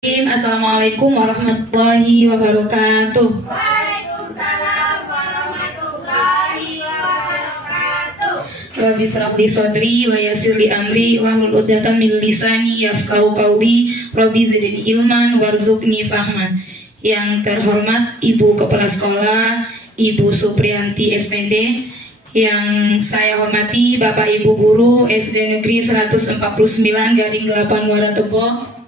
Assalamualaikum warahmatullahi wabarakatuh. Waalaikumsalam warahmatullahi wabarakatuh. Rabbi shrah li sadri wa yassir li amri wahlul 'uqdatam min lisani yafqahu qawli. Rabbi zidni ilman warzuqni fahman. Yang terhormat Ibu Kepala Sekolah, Ibu Supriyanti SPD. Yang saya hormati Bapak Ibu Guru SD Negeri 149/8 Waratebo.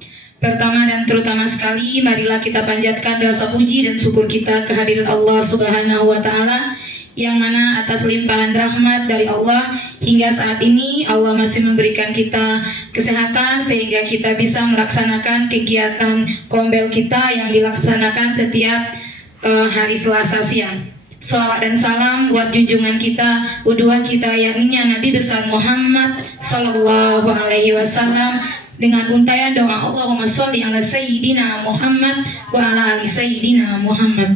Pertama dan terutama sekali, marilah kita panjatkan rasa puji dan syukur kita kehadiran Allah Subhanahu wa Ta'ala, yang mana atas limpahan rahmat dari Allah hingga saat ini Allah masih memberikan kita kesehatan sehingga kita bisa melaksanakan kegiatan kombel kita yang dilaksanakan setiap hari Selasa siang. Salawat dan salam buat junjungan kita, uduah kita, yakni Nabi besar Muhammad Sallallahu Alaihi Wasallam, dengan untayan doa Allahumma sholli ala Sayyidina Muhammad wa ala ali Sayyidina Muhammad.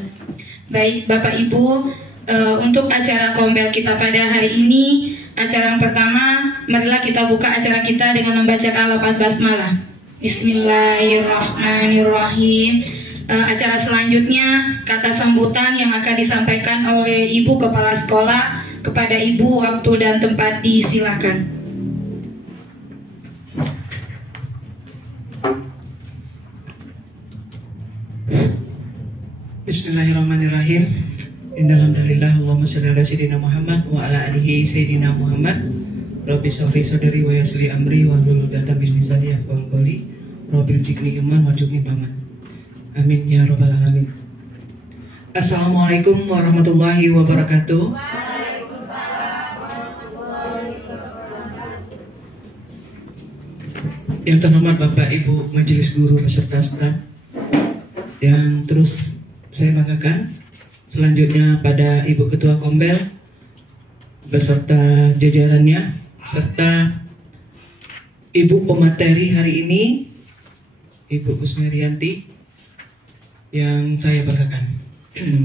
Baik Bapak Ibu, untuk acara kombel kita pada hari ini, acara yang pertama, marilah kita buka acara kita dengan membacakan lafaz basmalah. Bismillahirrahmanirrahim. Acara selanjutnya, kata sambutan yang akan disampaikan oleh Ibu Kepala Sekolah. Kepada Ibu, waktu dan tempat disilakan. Bismillahirrahmanirrahim. Innalhamdulillah, Allahumma sholli ala sayyidina Muhammad wa ala alihi sayyidina Muhammad. Rabbi shrah sadri wa yassir li amri wahlul 'uqdatam min lisani yafqahu qawli. Rabbil zidni ilman warzuqni fahman. Amin ya rabbal alamin. Assalamualaikum warahmatullahi wabarakatuh. Waalaikumsalam warahmatullahi wabarakatuh. Yang terhormat Bapak Ibu Majelis Guru beserta staf, yang terus saya banggakan, selanjutnya pada Ibu Ketua Kombel beserta jajarannya, serta Ibu pemateri hari ini, Ibu Kusmerianti, yang saya banggakan.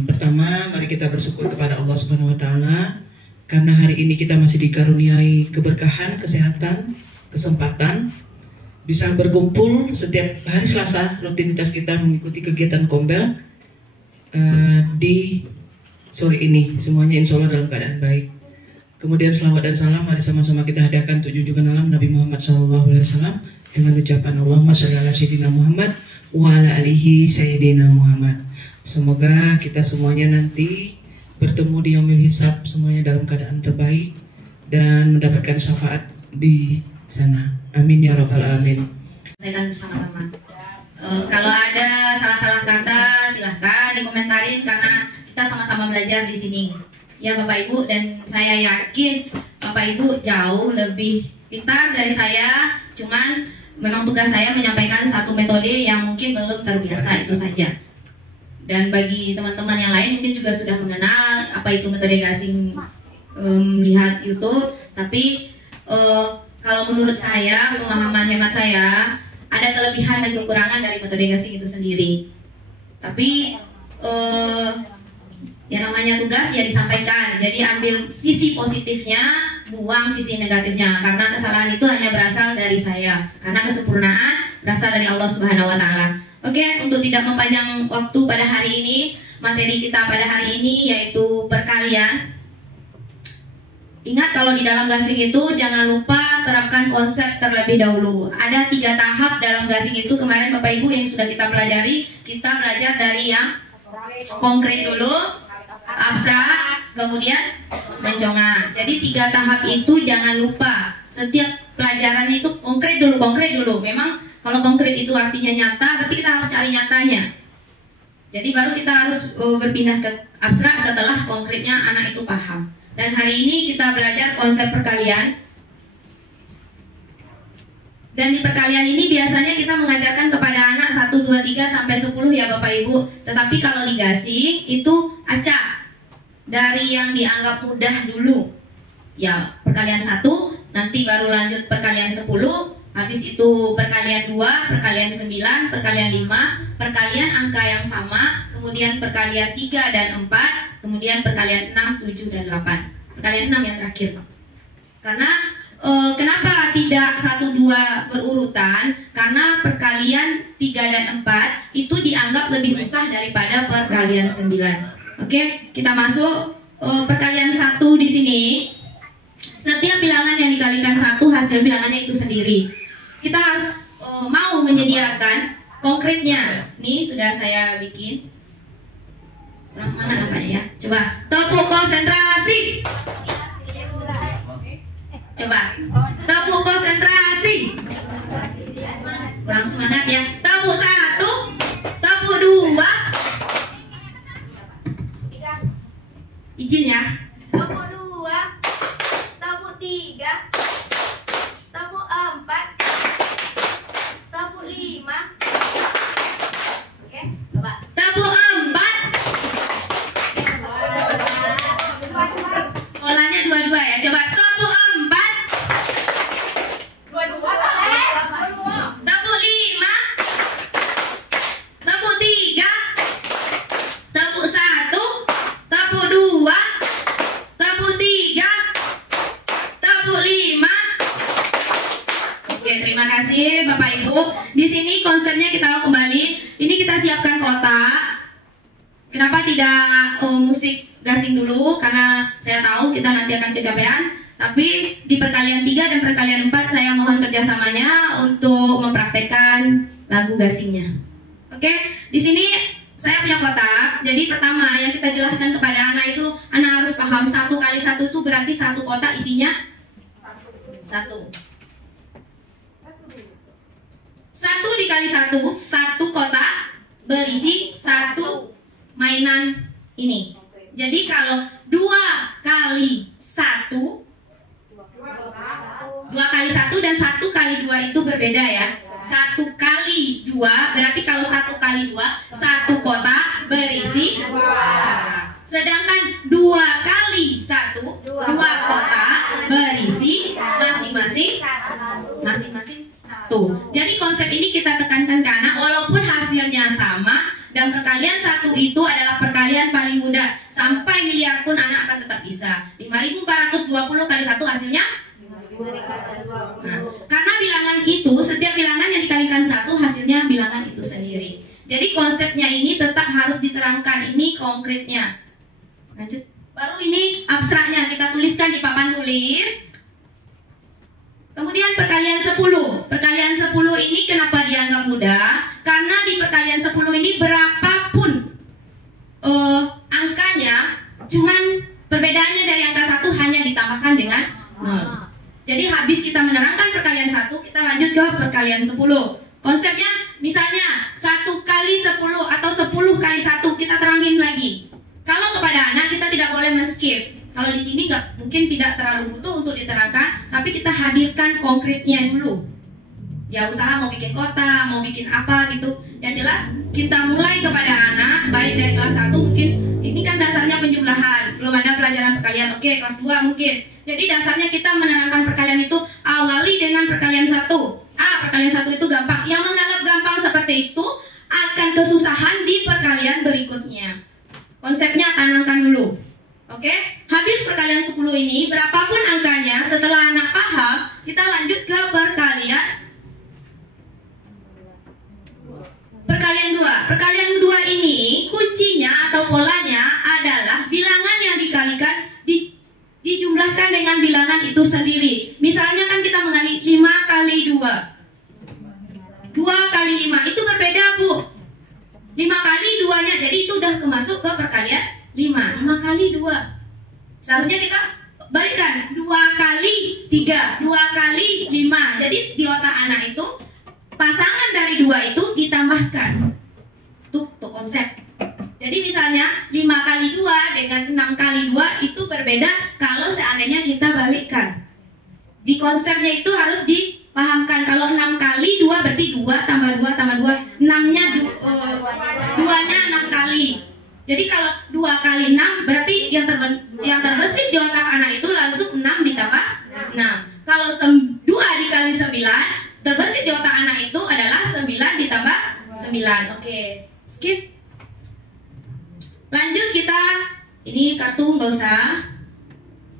Pertama, mari kita bersyukur kepada Allah Subhanahu wa Ta'ala karena hari ini kita masih dikaruniai keberkahan, kesehatan, kesempatan bisa berkumpul setiap hari Selasa. Rutinitas kita mengikuti kegiatan kombel di sore ini, semuanya insya Allah dalam keadaan baik. Kemudian selawat dan salam mari sama-sama kita hadiahkan untuk junjungan alam Nabi Muhammad SAW dengan ucapan Allahumma sholli ala sayyidina Muhammad wa ala alihi sayyidina Muhammad. Semoga kita semuanya nanti bertemu di yaumil hisab semuanya dalam keadaan terbaik dan mendapatkan syafaat di sana. Amin ya rabbal alamin. Selesaikan bersama-sama. Kalau ada salah-salah kata silahkan dikomentarin karena kita sama-sama belajar di sini. Ya Bapak Ibu, dan saya yakin Bapak Ibu jauh lebih pintar dari saya. Cuman memang tugas saya menyampaikan satu metode yang mungkin belum terbiasa, itu saja. Dan bagi teman-teman yang lain mungkin juga sudah mengenal apa itu metode gasing melihat YouTube. Tapi kalau menurut saya, pemahaman hemat saya, ada kelebihan dan kekurangan dari metode gasing itu sendiri. Tapi yang namanya tugas ya disampaikan. Jadi ambil sisi positifnya, buang sisi negatifnya. Karena kesalahan itu hanya berasal dari saya. Karena kesempurnaan berasal dari Allah Subhanahu wa Ta'ala. Oke, untuk tidak mempanjang waktu pada hari ini, materi kita pada hari ini yaitu perkalian. Ingat kalau di dalam gasing itu jangan lupa terapkan konsep terlebih dahulu. Ada 3 tahap dalam gasing itu kemarin Bapak Ibu yang sudah kita pelajari. Kita belajar dari yang konkret dulu, abstrak, kemudian mencongat. Jadi 3 tahap itu jangan lupa. Setiap pelajaran itu konkret dulu. Memang kalau konkret itu artinya nyata, berarti kita harus cari nyatanya. Jadi baru kita harus berpindah ke abstrak setelah konkretnya anak itu paham. Dan hari ini kita belajar konsep perkalian. Dan di perkalian ini biasanya kita mengajarkan kepada anak 1, 2, 3 sampai 10 ya Bapak Ibu. Tetapi kalau di gasing itu acak. Dari yang dianggap mudah dulu. Ya, perkalian 1, nanti baru lanjut perkalian 10, habis itu perkalian 2, perkalian 9, perkalian 5, perkalian angka yang sama, kemudian perkalian 3 dan 4, kemudian perkalian 6, 7 dan 8. Perkalian 6 yang terakhir. Karena kenapa tidak 1, 2 berurutan? Karena perkalian 3 dan 4 itu dianggap lebih susah daripada perkalian 9. Oke, kita masuk perkalian 1 di sini. Setiap bilangan yang dikalikan 1 hasil bilangannya itu sendiri. Kita harus mau menyediakan konkretnya. Ini sudah saya bikin. Kurang semangat nampaknya ya. Coba tepuk konsentrasi. Coba tepuk konsentrasi. Kurang semangat ya. Tepuk 1, tepuk 2. Izin ya. Tepuk 2, tepuk 3, tepuk 4, tepuk 5. Oke, coba. Tepuk 4. Polanya dua-dua ya. Coba tepuk 4, Dua-dua. tepuk 5, tepuk 3, tepuk 1, tepuk 2, tepuk 3, tepuk 5. Oke, terima kasih Bapak Ibu. Di sini konsepnya kita kembali. Ini kita siapkan kotak. Kenapa tidak musik gasing dulu? Karena saya tahu kita nanti akan kecapean. Tapi di perkalian 3 dan perkalian 4 saya mohon kerjasamanya untuk mempraktekkan lagu gasingnya. Oke, di sini saya punya kotak. Jadi pertama yang kita jelaskan kepada anak itu, anak harus paham 1 kali 1 itu berarti 1 kotak isinya 1. 1 dikali 1, 1 kotak berisi 1 mainan ini. Jadi kalau 2 kali 1, 2 kali 1 dan 1 kali 2 itu berbeda ya. 1 kali 2 berarti kalau 1 kali 2, 1 kotak berisi 2. Sedangkan 2 kali 1, 2 kotak berisi masing-masing 1. Jadi konsep ini kita tekankan ke anak walaupun hasilnya sama dan perkalian 1 itu adalah perkalian paling mudah. Sampai miliar pun anak akan tetap bisa. 5.420 kali 1 hasilnya. Nah, karena bilangan itu, setiap bilangan yang dikalikan 1 hasilnya bilangan itu sendiri. Jadi konsepnya ini tetap harus diterangkan. Ini konkretnya. Lanjut. Baru ini abstraknya kita tuliskan di papan tulis. Kemudian perkalian 10. Perkalian 10 ini kenapa dianggap mudah? Karena di perkalian 10 ini berapapun angkanya, cuman perbedaannya dari angka 1 hanya ditambahkan dengan 0. Jadi habis kita menerangkan perkalian 1, kita lanjut ke perkalian 10. Konsepnya misalnya 1 kali 10 atau 10 kali 1 kita terangin lagi. Kalau kepada anak kita tidak boleh men-skip. Kalau di sini mungkin tidak terlalu butuh untuk diterangkan, tapi kita hadirkan konkretnya dulu. Ya usaha mau bikin kota, mau bikin apa gitu. Yang jelas kita mulai kepada anak, baik dari kelas 1 mungkin, ini kan dasarnya penjumlahan, belum ada pelajaran perkalian, oke kelas 2 mungkin. Jadi dasarnya kita menerangkan perkalian itu, awali dengan perkalian 1. Perkalian 1 itu gampang. Yang menganggap gampang seperti itu akan kesusahan di perkalian berikutnya. Konsepnya tanamkan dulu. Oke, habis perkalian 10 ini, berapapun angkanya, setelah anak paham, kita lanjut ke perkalian 2. Perkalian 2 ini, kuncinya atau polanya adalah bilangan yang dikalikan dijumlahkan dengan bilangan itu sendiri. Misalnya kan kita mengali 5 kali 2. 2 kali 5, itu berbeda Bu. 5 kali 2-nya, jadi itu udah masuk ke perkalian 5 kali 2. Seharusnya kita balikan 2 kali 3, 2 kali 5. Jadi di otak anak itu pasangan dari 2 itu ditambahkan. Tuh konsep. Jadi misalnya 5 kali 2 dengan 6 kali 2 itu berbeda kalau seandainya kita balikkan. Di konsepnya itu harus dipahamkan. Kalau 6 kali 2 berarti 2 tambah 2 tambah 2. 6-nya 2-nya 6 kali. Jadi kalau 2 kali 6 berarti yang terbesit di otak anak itu langsung 6 ditambah 6. Kalau 2 dikali 9 terbesit di otak anak itu adalah 9 ditambah 9. Oke, skip. Lanjut kita, ini kartu nggak usah.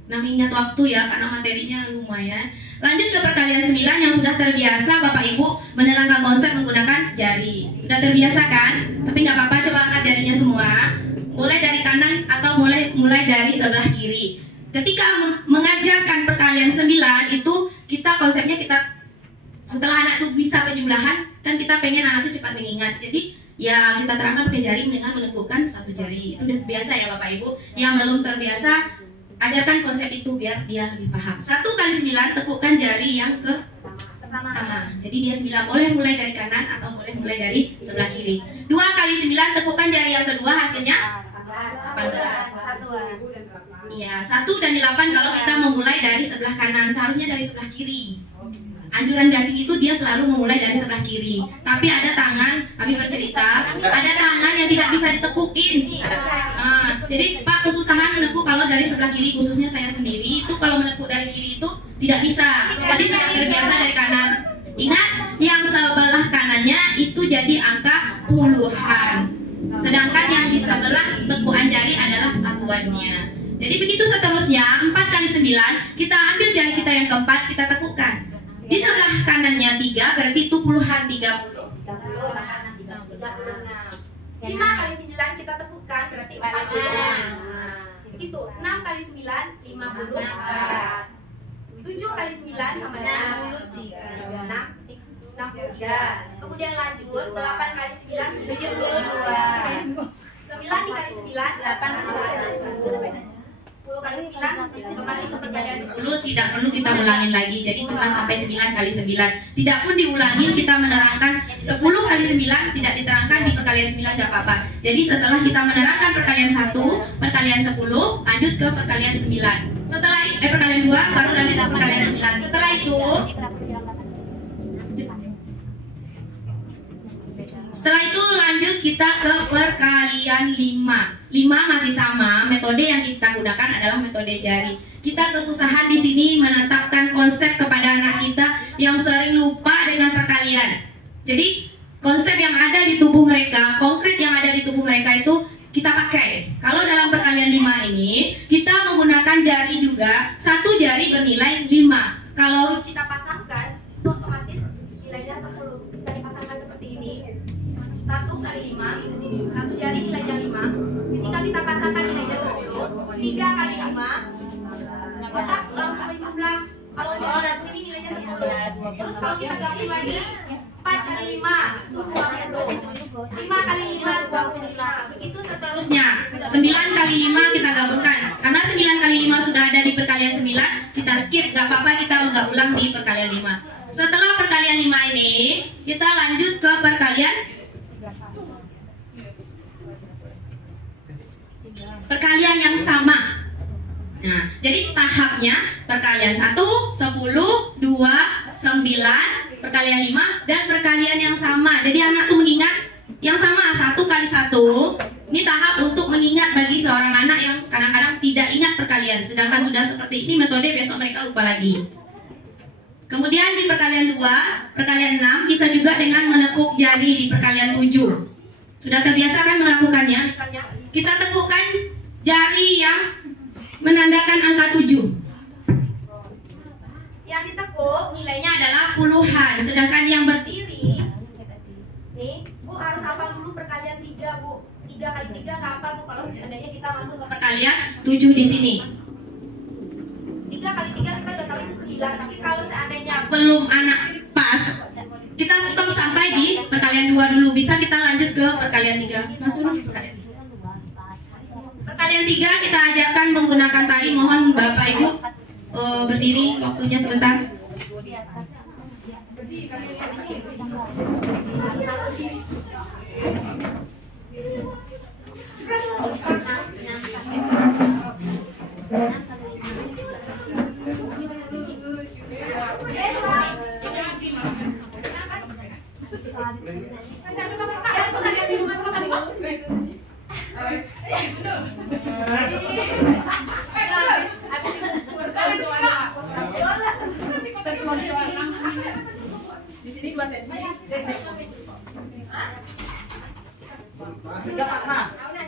Nah, ingat waktu ya karena materinya lumayan. Lanjut ke perkalian 9 yang sudah terbiasa Bapak Ibu menerangkan konsep menggunakan jari. Sudah terbiasa kan? Tapi nggak apa-apa, coba angkat jarinya semua. Mulai dari kanan atau mulai dari sebelah kiri. Ketika mengajarkan perkalian 9 itu konsepnya setelah anak itu bisa penjumlahan, kan kita pengen anak itu cepat mengingat. Jadi ya kita terangkan pakai jari dengan menekukkan satu jari. Itu udah terbiasa ya Bapak Ibu. Yang belum terbiasa, ajarkan konsep itu biar dia lebih paham. 1 kali 9 tekukkan jari yang ke pertama. Jadi dia 9 boleh mulai dari kanan atau boleh mulai dari sebelah kiri. 2 kali 9 tekukkan jari yang kedua, hasilnya 18. Iya, 1 dan 8 kalau kita memulai dari sebelah kanan, seharusnya dari sebelah kiri. Anjuran gasing itu dia selalu memulai dari sebelah kiri. Tapi ada tangan, kami bercerita, ada tangan yang tidak bisa ditekukin. Jadi Pak kesusahan menekuk kalau dari sebelah kiri, khususnya saya sendiri itu kalau menekuk dari kiri itu tidak bisa. Tadi sudah terbiasa dari kanan. Ingat, yang sebelah kanannya itu jadi angka puluhan. Sedangkan yang di sebelah tekukan jari adalah satuannya. Jadi begitu seterusnya, 4 kali 9, kita ambil jari kita yang keempat, kita tekukkan. Di sebelah kanannya 3, berarti itu puluhan 30. 5 kali 9 kita tekukkan, berarti 40. Begitu, 6 kali 9, 54. 7 kali 9 sama dengan 63. Kemudian lanjut, 8 kali 9, 72. 9 dikali 9, 18. 10 kali 9, kembali ke perkalian 10, tidak perlu kita ulangin lagi. Jadi cuma sampai 9 kali 9. Tidak pun diulangin, kita menerangkan 10 kali 9 tidak diterangkan di perkalian 9, gak apa-apa. Jadi setelah kita menerangkan perkalian 1, perkalian 10, lanjut ke perkalian 9. Setelah perkalian 2 baru lanjut ke perkalian 9. Setelah itu lanjut kita ke perkalian 5. 5 masih sama, metode yang kita gunakan adalah metode jari. Kita kesusahan di sini menetapkan konsep kepada anak kita yang sering lupa dengan perkalian. Jadi konsep yang ada di tubuh mereka, konkret yang ada di tubuh mereka itu kita pakai. Kalau dalam perkalian 5 ini, kita menggunakan jari juga, satu jari bernilai 5. Kalau kita pasangkan, itu otomatis nilainya 10. Bisa dipasangkan seperti ini. 1 kali 5, satu jari nilainya 5. Ketika kita pasangkan nilainya 10, 3 kali 5, kotak langsung menjumlah. Kalau ini nilainya 10. Terus kalau kita gabung lagi, 4 kali 5 itu 20. 5 kali 5 25. Begitu seterusnya. 9 kali 5 kita gabungkan. Karena 9 kali 5 sudah ada di perkalian 9, kita skip, gak apa-apa, kita nggak ulang di perkalian 5. Setelah perkalian 5 ini, kita lanjut ke perkalian yang sama. Nah, jadi tahapnya perkalian 1, 10, 2, 9, perkalian 5, dan perkalian yang sama. Jadi anak tuh mengingat yang sama, 1 kali 1. Ini tahap untuk mengingat bagi seorang anak yang kadang-kadang tidak ingat perkalian. Sedangkan sudah seperti ini metode, besok mereka lupa lagi. Kemudian di perkalian 2, perkalian 6 bisa juga dengan menekuk jari di perkalian 7. Sudah terbiasa kan melakukannya? Misalnya kita tekukkan jari yang menandakan angka 7. Yang ditekuk nilainya adalah puluhan. Sedangkan yang berdiri, nih, Bu harus hafal dulu perkalian 3, Bu. 3 kali 3 nggak hafal, Bu. Kalau seandainya kita masuk ke perkalian 7 di sini. 3 kali 3 kita udah tahu itu 9. Tapi kalau seandainya belum anak pas, kita stop sampai di perkalian 2 dulu. Bisa kita lanjut ke perkalian 3. Masuk perkalian 3. Perkalian 3 kita ajarkan menggunakan tari. Mohon Bapak Ibu berdiri, waktunya sebentar.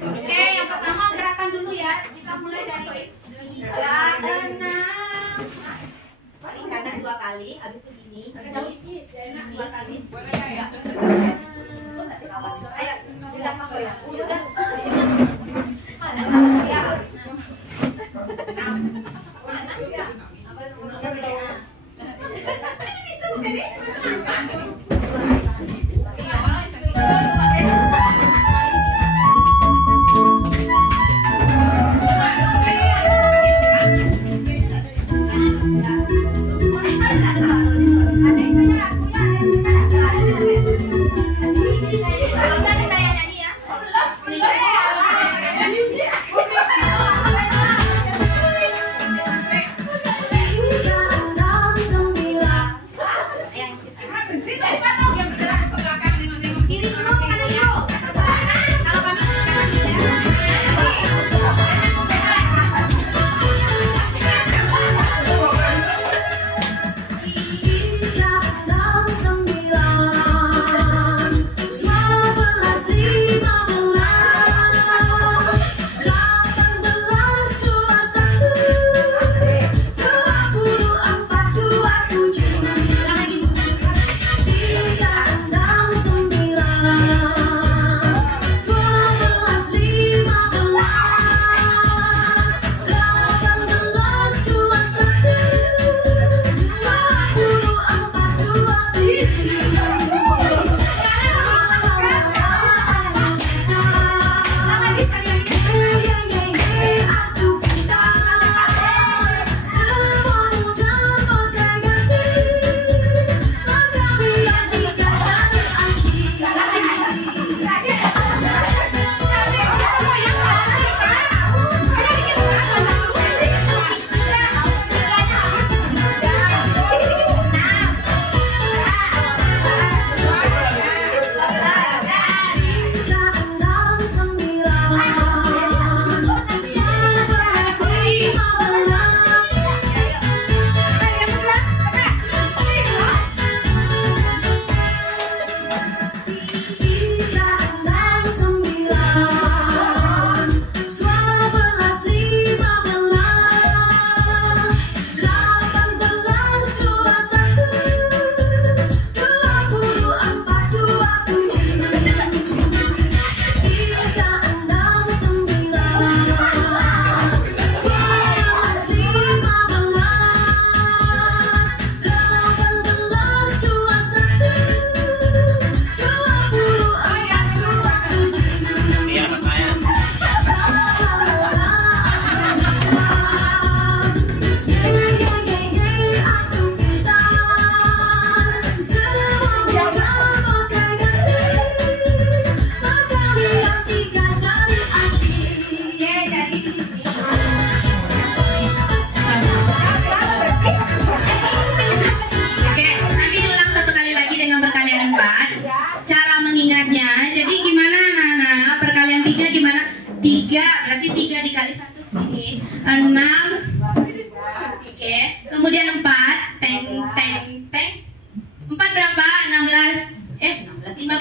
Oke, yang pertama gerakan dulu ya. Kita mulai dari 3, 6. Paling kanan 2 kali. kali, habis itu gini. Enak 2 kali. Ayo, tidak apa ya. Sudah. berarti 3 dikali 1 sini 6. Oke, kemudian 4 teng 4 berapa? 15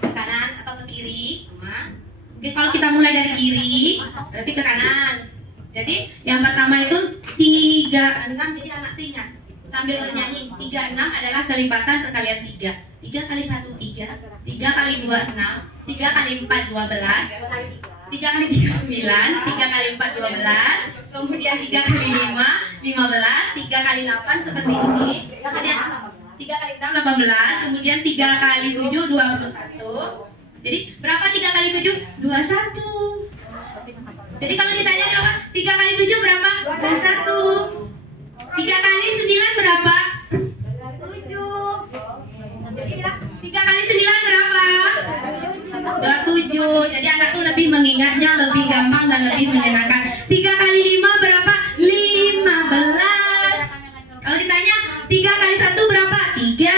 ke kanan atau ke kiri sama. Oke, kalau kita mulai dari kiri berarti ke kanan. Jadi yang pertama itu 36. Jadi anak tuh ingat sambil bernyanyi 36 adalah kelipatan perkalian 3. 3 kali 1 3, 3 kali 2 6, 3 kali 4 12, 3 kali 3 9, 3 kali 4 12, kemudian 3 kali 5 15, 3 kali 8 seperti ini. Kemudian 3 kali 6 18, kemudian 3 kali 7 21. Jadi berapa 3 kali 7? 21. Jadi kalau ditanya berapa? 3 kali 7 berapa? 21. 3 kali 9 berapa? 7. Jadi 3 kali 9 berapa? 27. Jadi anak tuh lebih mengingatnya lebih gampang dan lebih menyenangkan. 3 kali 5 berapa? 15. Kalau ditanya 3 kali 1 berapa? 3.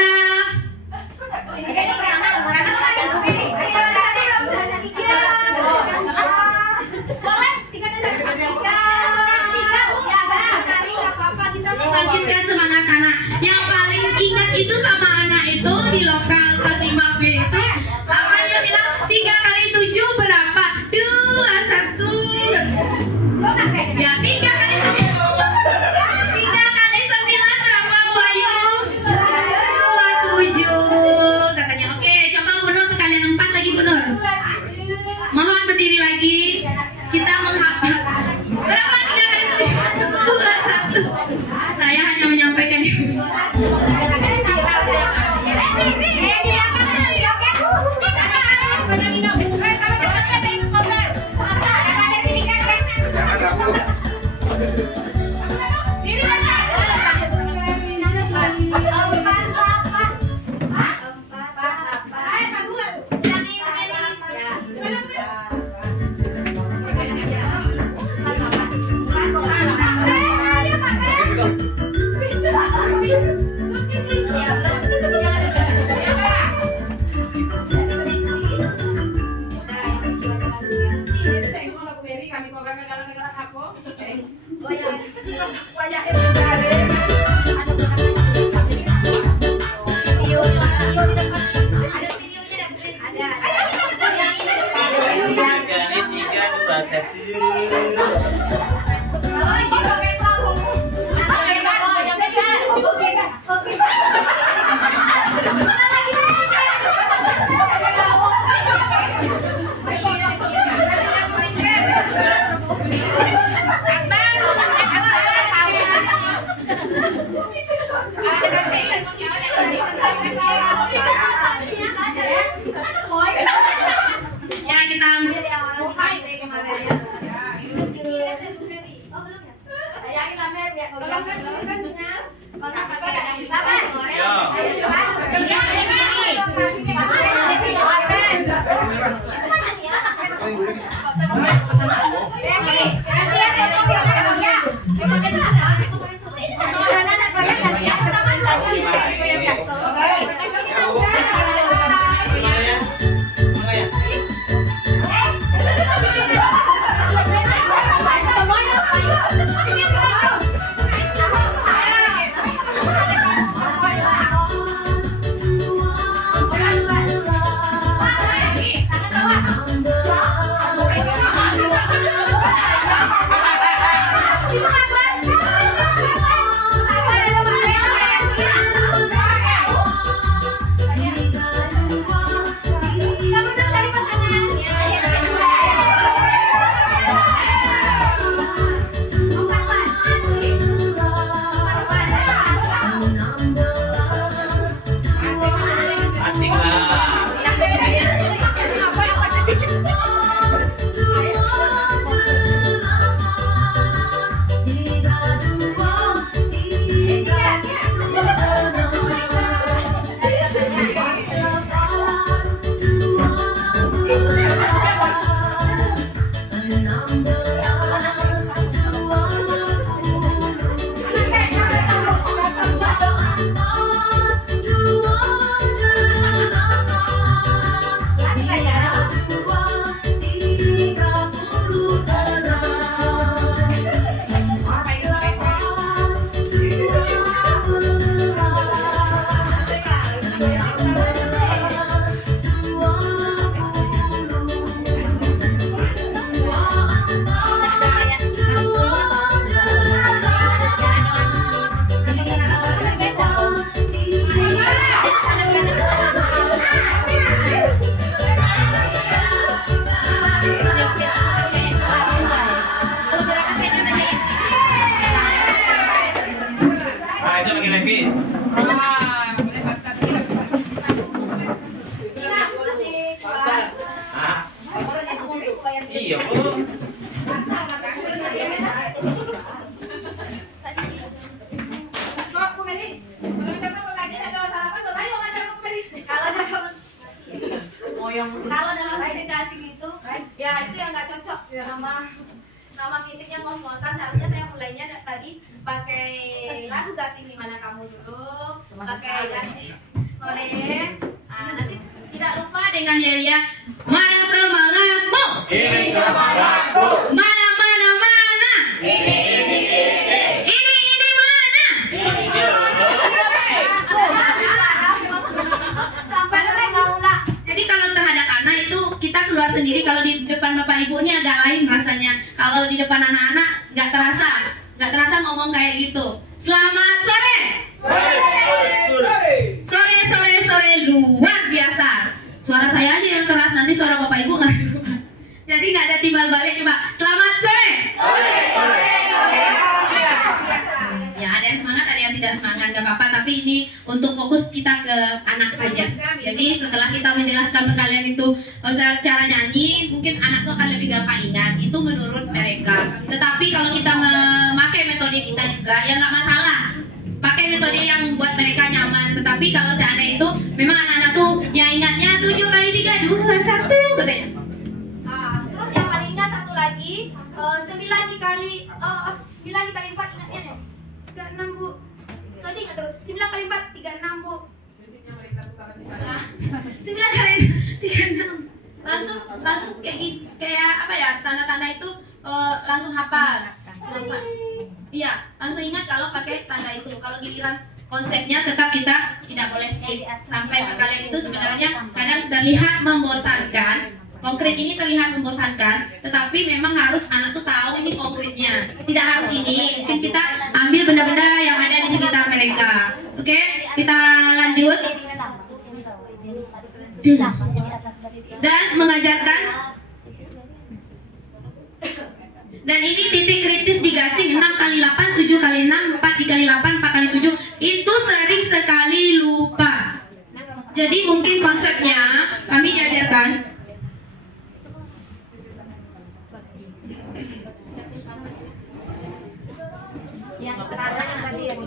Bangkitkan semangat anak. Yang paling ingat itu sama anak itu di lokal kelas 5B itu apa dia bilang 3 kali 7 berapa? 21. Ya, kita ambil yang orang kemarin ya. Iya, Bu. Kalau dalam meditasi gitu, ya itu yang nggak cocok sama fisiknya ngos-ngosan. Seharusnya saya mulainya tadi pakai lagu gasing di mana kamu dulu, pakai gasing oleh. Nanti tidak lupa dengan Yelia. Mana semangatmu? Ini semangatku. Mana mana mana? Ini mana? Sampai ulang-ulang. Jadi kalau terhadap anak itu kita keluar sendiri. Kalau di depan bapak ibu ini agak lain rasanya. Kalau di depan anak-anak nggak terasa ngomong kayak gitu. Selamat sore. Sore luar biasa. Suara saya aja yang keras, nanti suara bapak ibu nggak keluar. Jadi nggak ada timbal balik. Coba selamat sore. Ya, ada yang semangat, ada yang tidak semangat, nggak apa-apa. Tapi ini untuk fokus kita ke anak saja. Jadi setelah kita menjelaskan perkalian itu secara nyanyi, mungkin anak tuh akan lebih gampang ingat. Itu menurut mereka. Tetapi kalau kita memakai metode kita juga, ya nggak masalah. pakai metode yang buat mereka nyaman. Tetapi kalau seandainya itu memang anak-anak tuh yang ingatnya 7 kali 3, 2, 1 katanya. Terus yang paling ingat satu lagi 9 dikali 4 ingatnya ya? 36 Bu. Tadi ingat terus 9 kali 4 36 Bu. 9 kali 36. Langsung kayak apa ya? Tanda-tanda itu langsung hafal. Iya, langsung ingat kalau pakai tanda itu. Kalau giliran konsepnya tetap kita tidak boleh skip. Sampai perkalian itu sebenarnya kadang terlihat membosankan. Konkret ini terlihat membosankan, tetapi memang harus anak tuh tahu ini konkretnya. Tidak harus ini. Mungkin kita ambil benda-benda yang ada di sekitar mereka. Oke, kita lanjut. Dan mengajarkan. Dan ini titik kritis digasing 6 kali 8, 7 kali 6, 4 dikali 8, 4 kali 7. Itu sering sekali lupa. Jadi mungkin konsepnya kami diajarkan yang pertama yang tadi yang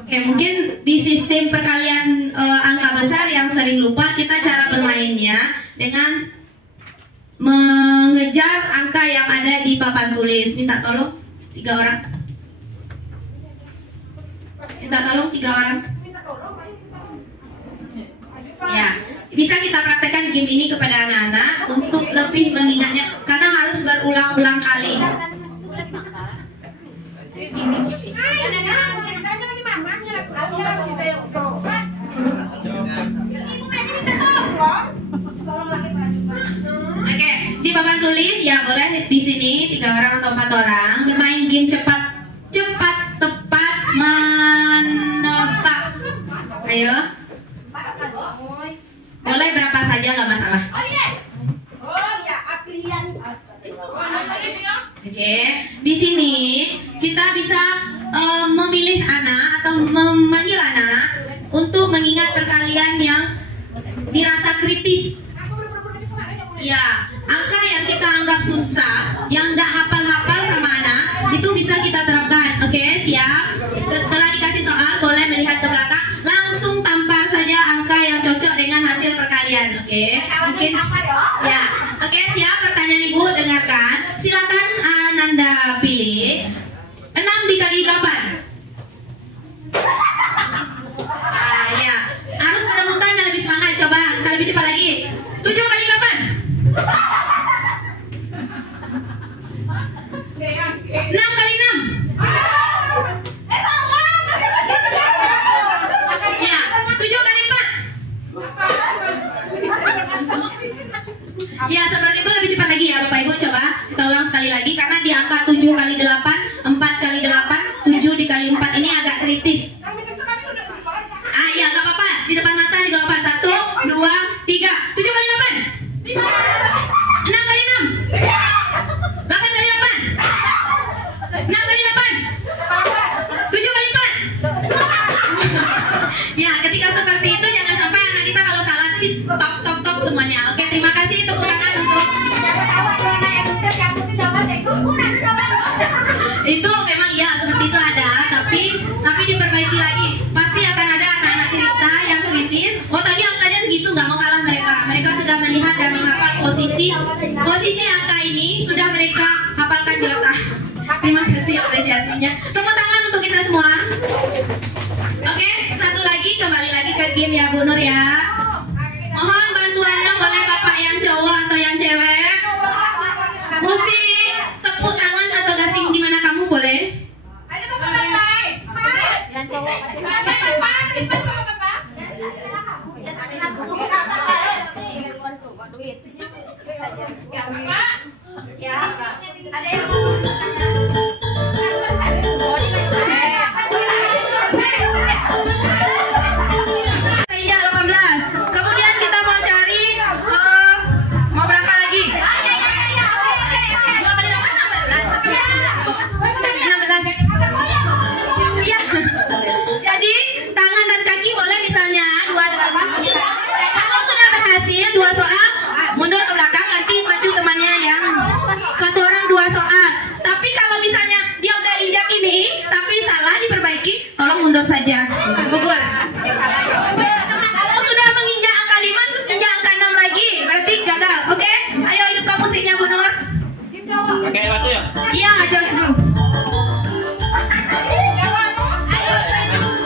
Oke, mungkin di sistem perkalian angka besar yang sering lupa, kita cara bermainnya dengan mengejar angka yang ada di papan tulis. Minta tolong 3 orang. Minta tolong 3 orang. Ya, bisa kita praktekkan game ini kepada anak-anak untuk lebih mengingatnya, karena harus berulang-ulang kali. Oke, di papan tulis ya boleh di sini 3 orang atau 4 orang bermain game cepat tepat menebak. Ayo. Boleh berapa saja nggak masalah. Oke, di sini kita bisa memilih anak atau memanggil anak untuk mengingat perkalian yang dirasa kritis. Ya, angka yang kita anggap susah, yang tidak hafal-hafal sama anak, itu bisa kita terapkan. Oke, siap? Setelah dikasih soal, boleh melihat ke belakang, langsung tampar saja angka yang cocok dengan hasil perkalian. Oke, mungkin ya. Oke, siap? Pertanyaan Ibu, dengarkan. Silakan Ananda pilih 6 dikali 8. Ya, harus menemukan yang lebih semangat. Coba kita lebih cepat lagi. 7 kali 8. 6 kali 6. Ya, 7 kali 4. Ya, seperti itu, lebih cepat lagi ya Bapak Ibu. Coba kita ulang sekali lagi, karena di angka 7 kali 8, 4 kali 8, 7 dikali 4 ini agak kritis. Ya, nggak apa-apa. Di depan mata juga apa? 1, 2, 3. 7 kali 8. 6 kali 6. 8 kali 8. 6 kali 8. 7 kali 4. Ya, ketika seperti itu jangan sampai anak kita kalau salah top semuanya. Oke, terima kasih, tepuk tangan untuk itu. Memang iya, seperti itu ada, tapi diperbaiki lagi. Pasti akan ada anak-anak kita yang kritis. Oh, tadi angkanya segitu, nggak mau kalah mereka. Mereka sudah melihat dan menghafal posisi angka ini, sudah mereka hafalkan di otak. Terima kasih apresiasinya. Tepuk tangan untuk kita semua. Oke, satu lagi, kembali lagi ke game tim ya Bu Nur ya. Mohon bantuannya boleh Bapak yang cowok atau yang cewek. Musik tepuk tangan atau gasing di mana kamu boleh. Yang cowok. Ya, ada yang Iya 18. Kemudian kita mau cari mau berapa lagi? 16. Ya. Jadi tangan dan kaki boleh misalnya 28. Kalau sudah berhasil 2 soal, mundur ke belakang nanti maju temannya yang 1 orang 2 soal. Tapi kalau misalnya dia udah injak ini tapi salah diperbaiki, tolong mundur saja. Gugur. Kalau sudah menginjak angka 5 terus injak angka 6 lagi, berarti gagal. Oke? Ayo hidupkan musiknya Bu Nur. Pakai batu ya? Iya, jangan dulu.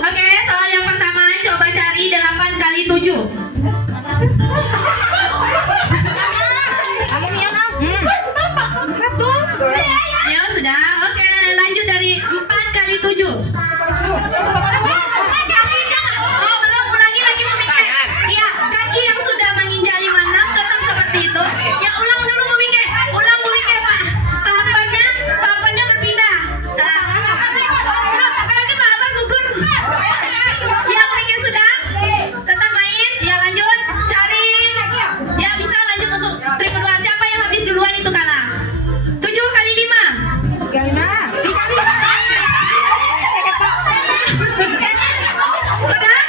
Oke, soal yang pertama coba cari 8 kali 7. Ya sudah, oke lanjut dari 4 kali 7. Kaki jangan, oh belum, ulangi lagi memikir. Iya, kaki yang sudah menginjak 56 tetap seperti itu. Ya ulang dulu memikir, ulang memikir Pak. Papannya berpindah. Apalagi Pak Abang gugur. Ya memikir sudah, tetap main. Ya lanjut, cari. Ya bisa lanjut untuk trik kedua. Siapa yang habis duluan itu kalah. 7 kali 5. Udah?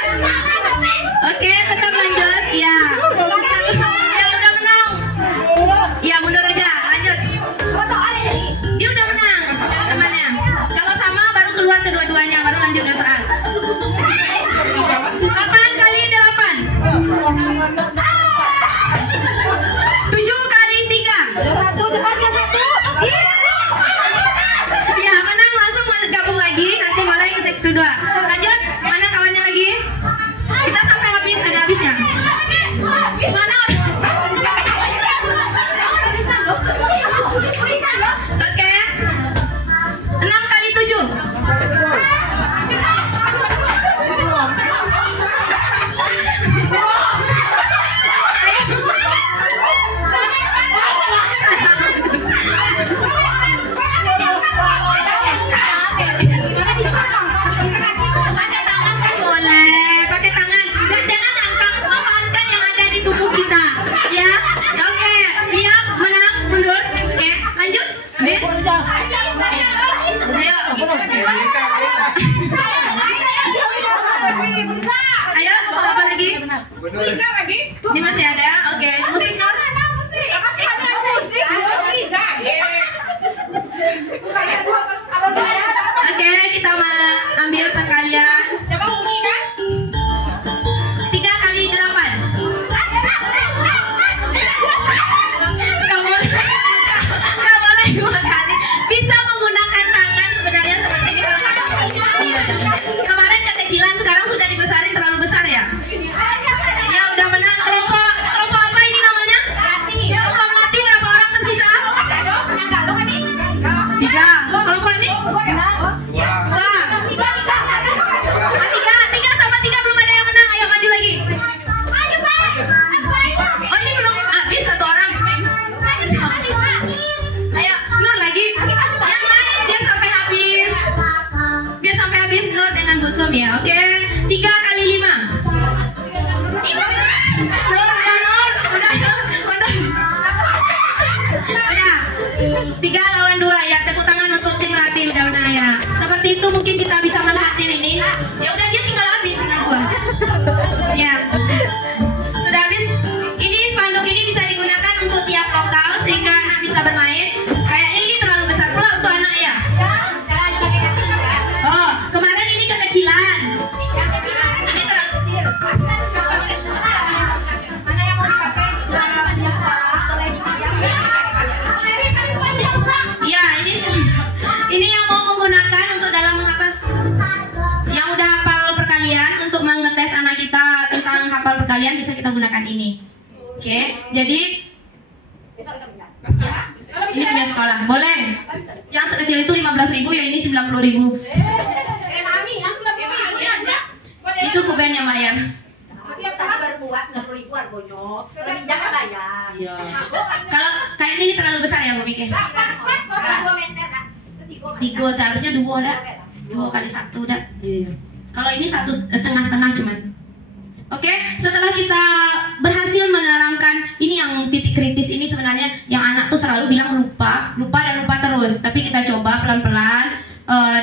Oke, tetap lanjut. Ya. Yang udah menang. Ya, mundur aja. Lanjut. Dia udah menang. Cari temannya. Kalau sama baru keluar kedua-duanya, baru lanjut ke soal. 8 kali 8. 7 kali 3. Ya, menang langsung gabung lagi. Nanti mulai ke set kedua. Lanjut. Mana kawannya lagi? Kita sampai habis, ada habisnya. Mana? Oke. 6 kali 7. Boleh pakai tangan. Jangan angkat, memanfaatkan yang ada di tubuh kita. Ya, oke. Siap, menang, mundur. Oke, lanjut. Habis. Ayo. Ayo, apa lagi? Ini masih ada. Oke, musik Nur. Oke, kita ambil perkalian 3 kali 8. Nggak boleh 2 kali. Bisa menggunakan tangan sebenarnya seperti ini. Kemarin kekecilan, sekarang sudah dibesarin terlalu besar ya. Ya udah menang. Kelompok apa ini namanya? Kelompok melati berapa orang tersisa? 3. Kelompok ini? 2. 3 sama 3 belum ada yang menang. Ayo maju lagi. Oh ini belum habis 1 orang. Ayo Nur lagi. Yang lain biar sampai habis. Biar sampai habis Nur dengan Bu Sum ya. Oke. 3 kali 5. Nur. Udah. 3 lawan 2 ya. Tepuk tangan untuk tim Rati udah menang ya. Seperti itu mungkin kita bisa manfaatin ini. Ya udah dia tinggal habis dengan gua. Ya. Sudah habis. Ini spanduk ini bisa digunakan untuk tiap lokal sehingga anak bisa bermain. Kayak ini terlalu besar pula untuk anak ya. Oh, kemarin ini kekecilan. Ini terlalu kecil. Ya, ini yang mau menggunakan untuk dalam mengatas yang udah hafal perkalian untuk mengetes anak kita tentang perkalian bisa kita gunakan ini. Oke, jadi ini punya sekolah, boleh. Yang sekecil itu 15.000, ya ini 90.000. Itu kuben yang bayar. Kalau kayaknya ini terlalu besar ya Bu Mike. Tiga seharusnya 2 dah. 2 kali 1 dah. Kalau ini 1,5 cuman. Oke, setelah kita berhasil menerangkan ini yang titik kritis ini sebenarnya yang anak tuh selalu bilang lupa dan lupa terus. Tapi kita coba pelan-pelan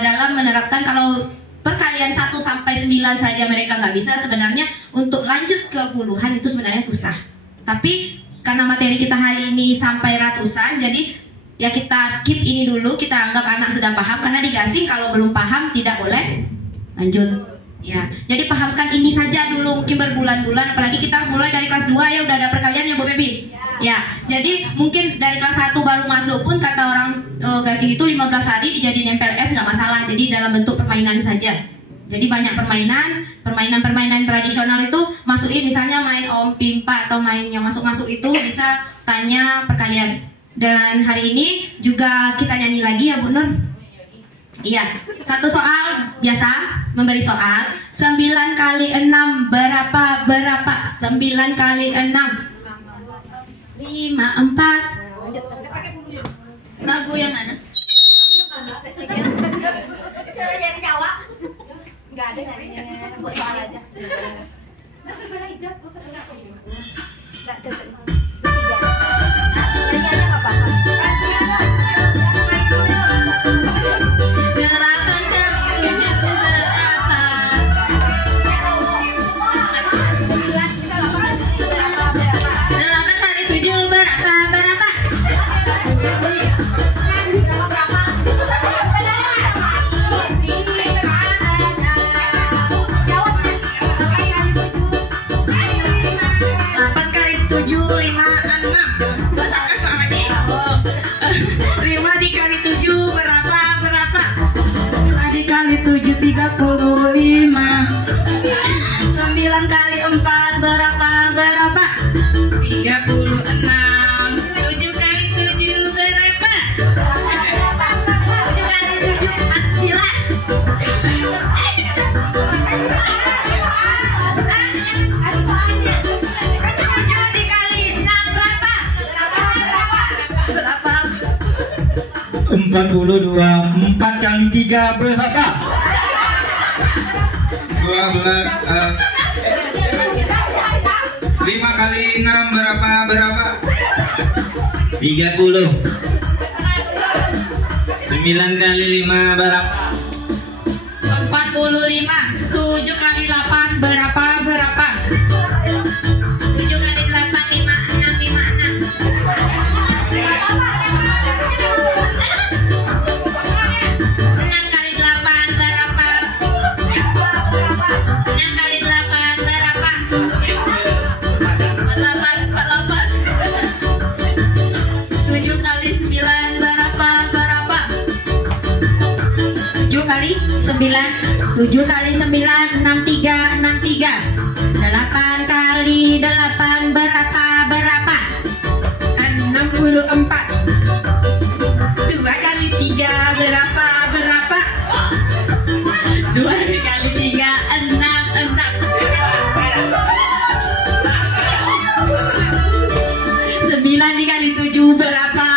dalam menerapkan. Kalau perkalian 1 sampai 9 saja mereka nggak bisa, sebenarnya untuk lanjut ke puluhan itu sebenarnya susah. Tapi karena materi kita hari ini sampai ratusan, jadi ya kita skip ini dulu, kita anggap anak sudah paham. Karena di gasing kalau belum paham tidak boleh lanjut. Ya, jadi pahamkan ini saja dulu, mungkin berbulan-bulan. Apalagi kita mulai dari kelas 2 ya udah ada perkalian ya Bu Baby. Ya, jadi mungkin dari kelas 1 baru masuk pun kata orang gasing itu 15 hari dijadiin MPLS nggak masalah. Jadi dalam bentuk permainan saja. Jadi banyak permainan tradisional itu masukin, misalnya main Om Pimpa atau main yang masuk-masuk itu bisa tanya perkalian. Dan hari ini juga kita nyanyi lagi ya Bu Nur. Iya, satu soal biasa memberi soal. 9 kali 6 berapa? 9 kali 6 54. Lagu yang mana? Cara jadi jawab. Enggak ada nyanyinya, buat soal aja. Enggak cocok. Nyanyinya apa? Empat puluh 4 kali 3 berapa? 12. 5 kali 6 berapa? 30. 9 kali 5 berapa? 45. 7 kali 8 berapa? 7 kali 8 7 kali 9 63. 8 kali 8 berapa? 64. 2 kali 3 berapa? 2 kali 3 6. 9 dikali 7 berapa?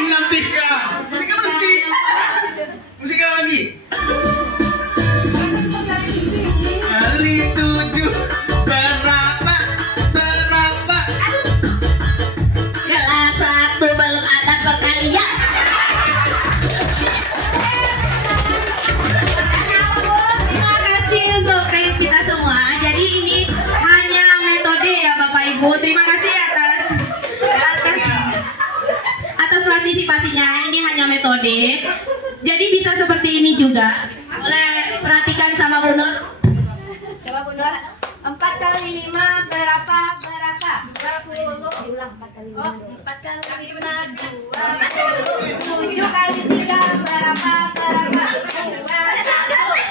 63. Musik lagi. Kali 7 berapa? Kelas 1 belum ada perkalian. Terima kasih untuk kita semua. Jadi ini hanya metode ya Bapak Ibu. Terima kasih atas partisipasinya. Ini hanya metode. Jadi bisa seperti ini juga. Boleh perhatikan sama Bu Nur. Coba Bu Nur. 4 kali 5 berapa? 20. Diulang 4 kali 5. 4 kali 5 2. 7 kali 3 berapa? 2.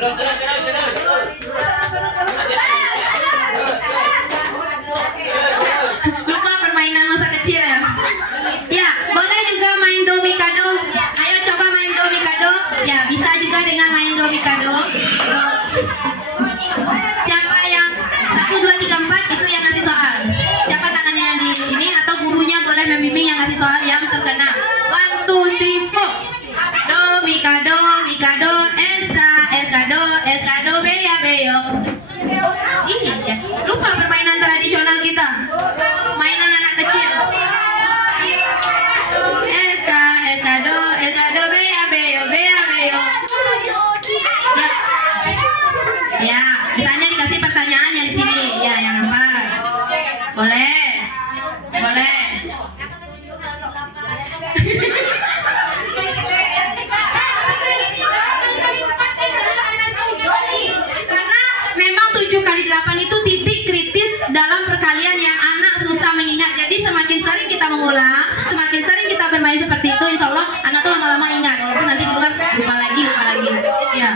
Lupa permainan masa kecil ya. Ya, boleh juga main domikado. Ayo coba main domikado. Ya, bisa juga dengan main domikado. Siapa yang 1, 2, 3, 4 itu yang ngasih soal. Siapa tangannya yang di ini atau gurunya boleh membimbing yang ngasih soal yang terkena. 1, 2, 3, 4. Domikado, mikado, escado, escado, beya, beyo. Ini ya. Lupa permainan tradisional kita. Mainan anak kecil. Escado, escado, beya, beyo, beya, beyo. Ya, misalnya dikasih pertanyaan yang di sini, ya yang apa? Boleh, boleh. Karena memang 7 kali 8 itu titik kritis dalam perkalian yang anak susah mengingat. Jadi semakin sering kita mengulang, semakin sering kita bermain seperti itu, insya Allah anak tuh lama-lama ingat. Walaupun nanti keluar lupa lagi. Ya.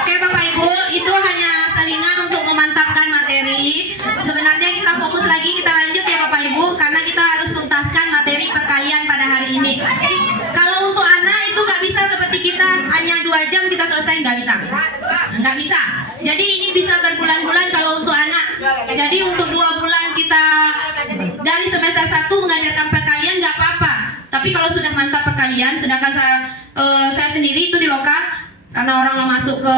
Oke Bapak Ibu, itu hanya selingan untuk memantapkan materi. Sebenarnya kita fokus lagi, kita lanjut ya Bapak Ibu, karena kita harus tuntaskan materi perkalian pada hari ini. Kalau untuk anak itu nggak bisa seperti kita hanya 2 jam kita selesai, nggak bisa. Jadi ini bisa berbulan-bulan kalau untuk anak. Jadi untuk 2 bulan kita dari semester 1 mengajarkan perkalian nggak apa-apa. Tapi kalau sudah mantap perkalian, sedangkan saya sendiri itu di lokal, karena orang mau masuk ke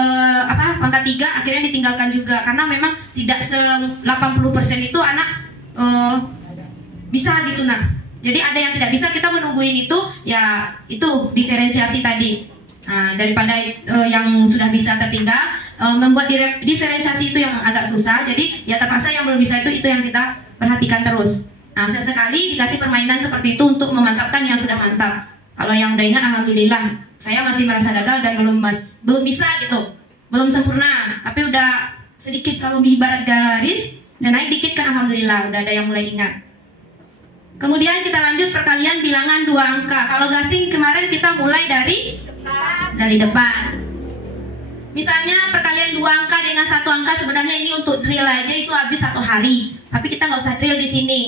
pangkat 3 akhirnya ditinggalkan juga, karena memang tidak 80% itu anak bisa gitu. Nah, jadi ada yang tidak bisa, kita menungguin itu, ya itu diferensiasi tadi. Nah, daripada yang sudah bisa tertinggal, membuat diferensiasi itu yang agak susah. Jadi ya terpaksa yang belum bisa itu yang kita perhatikan terus. Nah, sesekali dikasih permainan seperti itu untuk memantapkan yang sudah mantap. Kalau yang udah ingat, alhamdulillah. Saya masih merasa gagal dan belum bisa gitu, belum sempurna. Tapi udah sedikit, kalau ibarat garis dan naik dikit kan alhamdulillah udah ada yang mulai ingat. Kemudian kita lanjut perkalian bilangan 2 angka. Kalau gasing kemarin kita mulai dari depan. Misalnya perkalian 2 angka dengan 1 angka, sebenarnya ini untuk drill aja itu habis 1 hari. Tapi kita nggak usah drill di sini,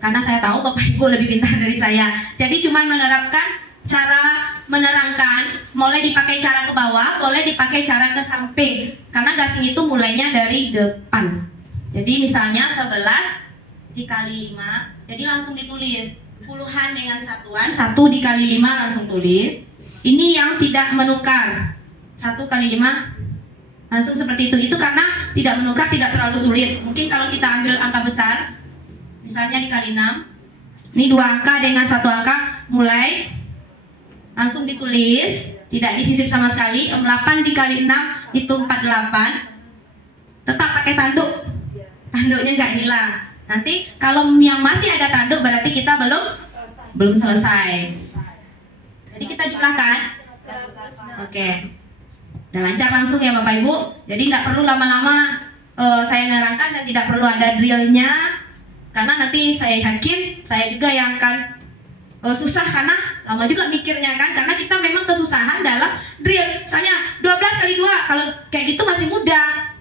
karena saya tahu Bapak Ibu lebih pintar dari saya. Jadi cuma menerapkan cara menerangkan, boleh dipakai cara ke bawah, boleh dipakai cara ke samping. Karena gasing itu mulainya dari depan. Jadi misalnya 11 dikali 5, jadi langsung ditulis. Puluhan dengan satuan, 1 dikali 5 langsung tulis. Ini yang tidak menukar. 1 kali 5 langsung seperti itu. Itu karena tidak menukar, tidak terlalu sulit. Mungkin kalau kita ambil angka besar, misalnya dikali 6, ini 2 angka dengan 1 angka, mulai langsung ditulis, tidak disisip sama sekali. 8 dikali 6 itu 48. Tetap pakai tanduk, tanduknya nggak hilang. Nanti kalau yang masih ada tanduk berarti kita belum selesai. Jadi kita jumlahkan. Oke, udah lancar langsung ya Bapak Ibu. Jadi nggak perlu lama-lama saya nerangkan, dan tidak perlu ada drillnya, karena nanti saya yakin saya juga yang akan susah, karena lama juga mikirnya kan, karena kita memang kesusahan dalam drill. Misalnya 12 kali 2, kalau kayak gitu masih mudah.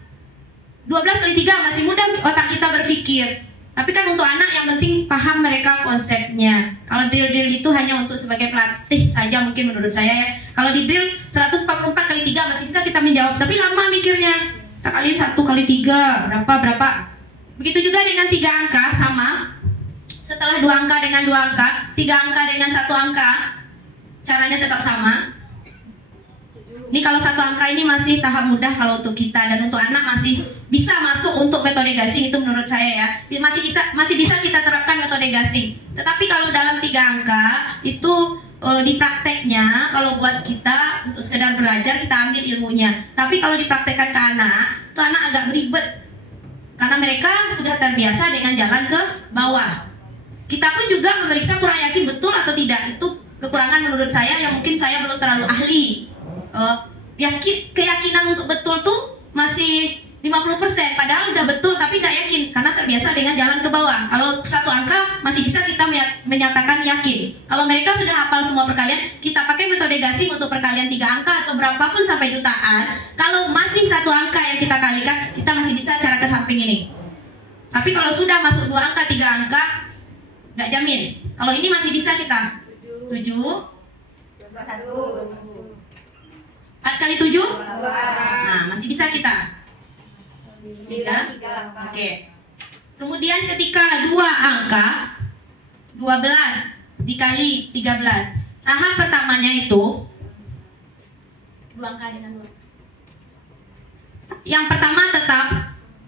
12 kali 3 masih mudah otak kita berpikir. Tapi kan untuk anak yang penting paham mereka konsepnya. Kalau drill-drill itu hanya untuk sebagai pelatih saja mungkin menurut saya ya. Kalau di drill 144 kali 3 masih bisa kita menjawab, tapi lama mikirnya. Kita kaliin 1 kali 3 berapa. Begitu juga dengan 3 angka, sama. Setelah 2 angka dengan 2 angka, 3 angka dengan 1 angka, caranya tetap sama. Ini kalau 1 angka ini masih tahap mudah kalau untuk kita, dan untuk anak masih bisa masuk untuk metode gasing itu menurut saya ya. Masih bisa kita terapkan metode gasing. Tetapi kalau dalam 3 angka itu di prakteknya kalau buat kita untuk sekedar belajar kita ambil ilmunya. Tapi kalau dipraktekkan ke anak, itu anak agak ribet. Karena mereka sudah terbiasa dengan jalan ke bawah. Kita pun juga memeriksa kurang yakin betul atau tidak. Itu kekurangan menurut saya yang mungkin saya belum terlalu ahli. Keyakinan untuk betul tuh masih 50%, padahal udah betul tapi tidak yakin karena terbiasa dengan jalan ke bawah. Kalau 1 angka masih bisa kita menyatakan yakin. Kalau mereka sudah hafal semua perkalian, kita pakai metode gasing untuk perkalian 3 angka atau berapapun sampai jutaan. Kalau masih 1 angka yang kita kalikan, kita masih bisa cara ke samping ini. Tapi kalau sudah masuk 2 angka, 3 angka, nggak jamin. Kalau ini masih bisa kita 7 4 kali 7 nah masih bisa kita 3. Oke. Kemudian ketika 2 angka 12 dikali 13. Tahap pertamanya itu 2 angka dengan 2. Yang pertama tetap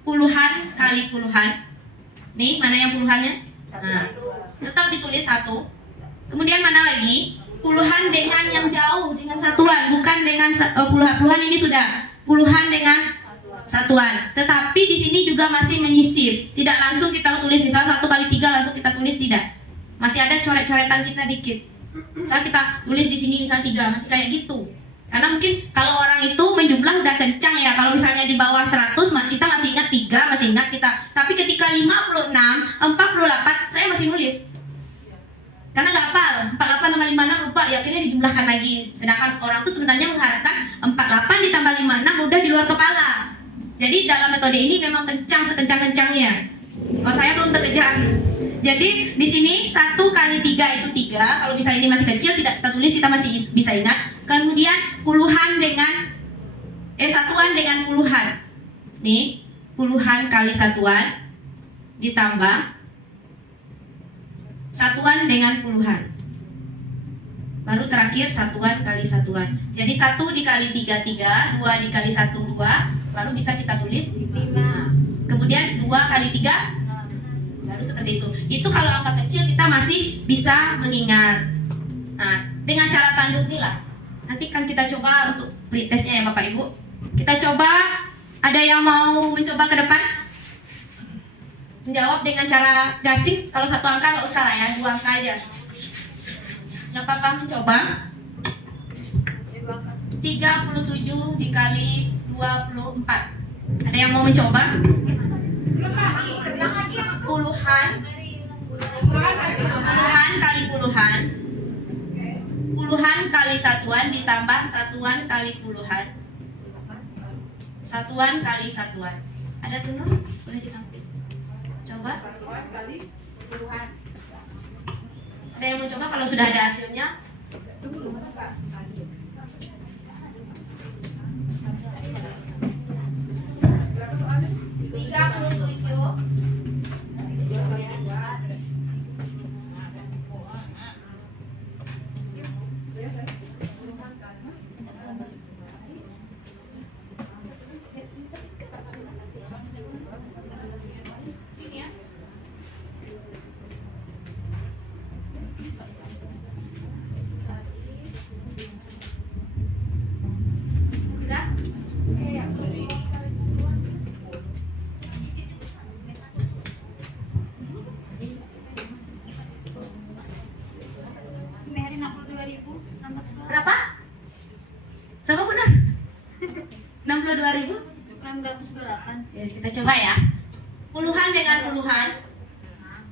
puluhan kali puluhan. Nih, mana yang puluhannya? Nah, tetap ditulis 1. Kemudian mana lagi? Puluhan dengan yang jauh, dengan satuan, bukan dengan puluhan ini sudah. Puluhan dengan satuan. Tetapi di sini juga masih menyisip. Tidak langsung kita tulis misal 1 kali 3 langsung kita tulis, tidak. Masih ada coret-coretan kita dikit. Misal kita tulis di sini misal 3, masih kayak gitu. Karena mungkin kalau orang itu menjumlah udah kencang ya. Kalau misalnya di bawah 100 kita masih ingat 3, masih ingat kita. Tapi ketika 56, 48 saya masih nulis. Karena nggak hafal, 48 tambah 56 lupa, ya akhirnya dijumlahkan lagi. Sedangkan orang tuh sebenarnya mengharapkan 48 ditambah 56 udah di luar kepala. Jadi dalam metode ini memang kencang sekencang-kencangnya. Kalau saya belum terkejar. Jadi di sini 1 kali 3 itu 3. Kalau misalnya ini masih kecil tidak kita tulis, kita masih bisa ingat. Kemudian puluhan dengan satuan dengan puluhan. Nih, puluhan kali satuan ditambah satuan dengan puluhan. Baru terakhir satuan kali satuan. Jadi 1 dikali 3 3, 2 dikali 1 2. Lalu bisa kita tulis 5. Kemudian 2 kali 3 baru seperti itu. Itu kalau angka kecil kita masih bisa mengingat. Nah, dengan cara tanduk ini lah. Nanti kan kita coba untuk pretestnya ya Bapak Ibu. Kita coba, ada yang mau mencoba ke depan? Menjawab dengan cara gasing. Kalau 1 angka nggak usah lah ya, 2 angka aja. Nggak apa-apa mencoba. 37 dikali 24. Ada yang mau mencoba? Puluhan kali puluhan. Puluhan kali satuan ditambah satuan kali puluhan. Satuan kali satuan. Ada tenor? Boleh di samping. Coba. Satuan kali puluhan. Ada yang mau coba kalau sudah ada hasilnya? 62.628. Ya, kita coba ya. Puluhan dengan puluhan.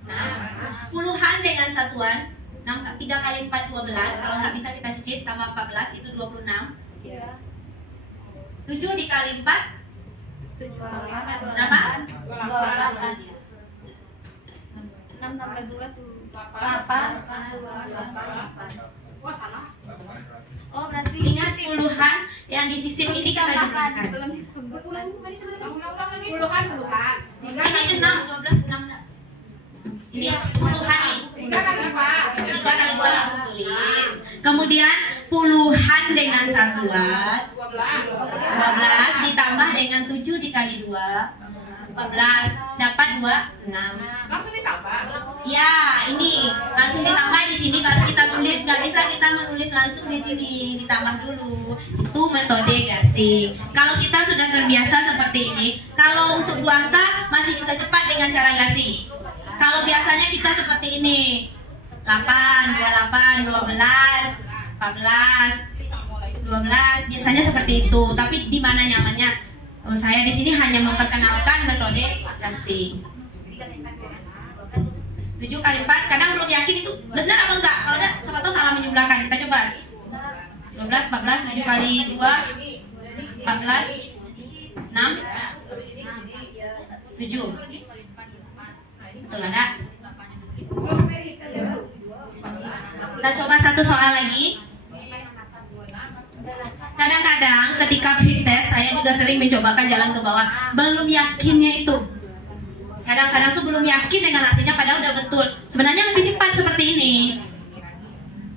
Nah, puluhan dengan satuan. 3 kali 4 12. Kalau nggak bisa kita sisip tambah 14 itu 26. Iya. 7 dikali 4 berapa? 28. 6 tambah 2 tuh 8. Wah, salah. Oh, berarti Ingat puluhan yang disisip ini kita jumlahkan. puluhan. Ini 6, 12, 6. Ini puluhan nih. 3 kali 2 langsung tulis. Kemudian puluhan dengan satuan 12 ditambah dengan 7 dikali 2 11, dapat 26. Langsung ditambah. Ya, ini langsung ditambah di sini baru kita tulis. Nggak bisa kita menulis langsung di sini, ditambah dulu. Itu metode gasing. Kalau kita sudah terbiasa seperti ini, kalau untuk 2 angka masih bisa cepat dengan cara gasing. Kalau biasanya kita seperti ini, 8, 28, 12, 14, 12, biasanya seperti itu. Tapi di mana nyamannya? Saya di sini hanya memperkenalkan metode gasing. 7 kali 4, kadang belum yakin itu benar apa enggak. Kalau enggak, siapa tahu salah menjumlahkan. Kita coba. 12, 14, 7 kali 2, 14, 6, 7. Betul ada? Kita coba satu soal lagi. Kadang-kadang ketika pretest saya juga sering mencobakan jalan ke bawah. Belum yakinnya itu. Kadang-kadang tuh belum yakin dengan hasilnya padahal udah betul. Sebenarnya lebih cepat seperti ini.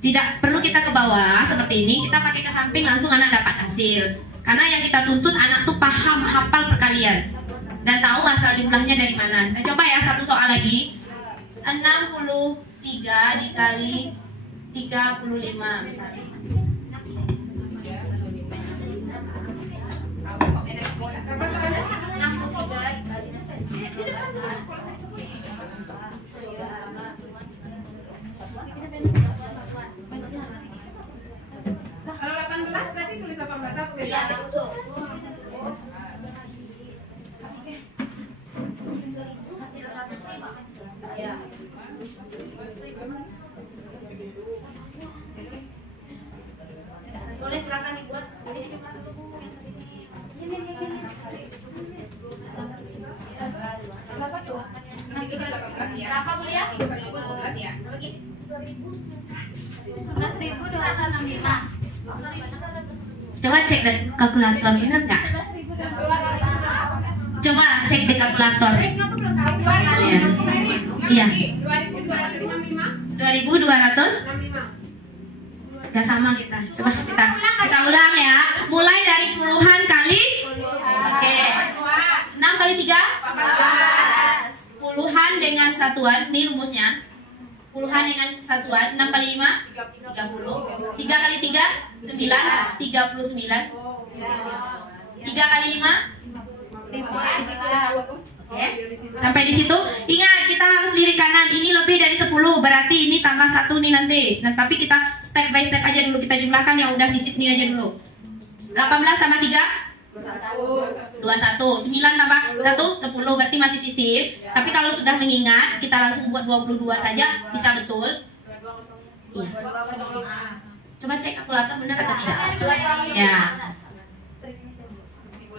Tidak perlu kita ke bawah seperti ini, kita pakai ke samping langsung anak dapat hasil. Karena yang kita tuntut anak tuh paham, hafal perkalian dan tahu asal jumlahnya dari mana. Kita coba ya satu soal lagi. 63 dikali 35 misalnya. Kalau 18 berarti tulis 18 Iya, langsung. Ya. Boleh silakan dibuat. Berapa tuh? Nanti kita 18 ya. Berapa Bu ya? 18 ya. 11.265. Coba cek di kalkulator, bener nggak? Coba cek di kalkulator. Iya. 2200. Udah sama kita. Coba kita ulang ya. Mulai dari puluhan kali. Oke. 6 kali 3. 14. Puluhan dengan satuan. Ini rumusnya. Puluhan dengan satuan. 6 kali 5. 30. 3 kali 3. 9. 39. 3 kali 5. 15. Oke. Sampai di situ. Ingat kita harus lirik kanan. Ini lebih dari 10. Berarti ini tambah 1 nih nanti. Nah, tapi kita step by step aja dulu. Kita jumlahkan yang udah sisip nih aja dulu. 18 tambah 3. 21. 9 tambah 1. 10. Berarti masih sisip. Tapi kalau sudah mengingat, kita langsung buat 22 saja. Bisa betul. Iya. Coba cek kalkulator benar atau tidak. Ya.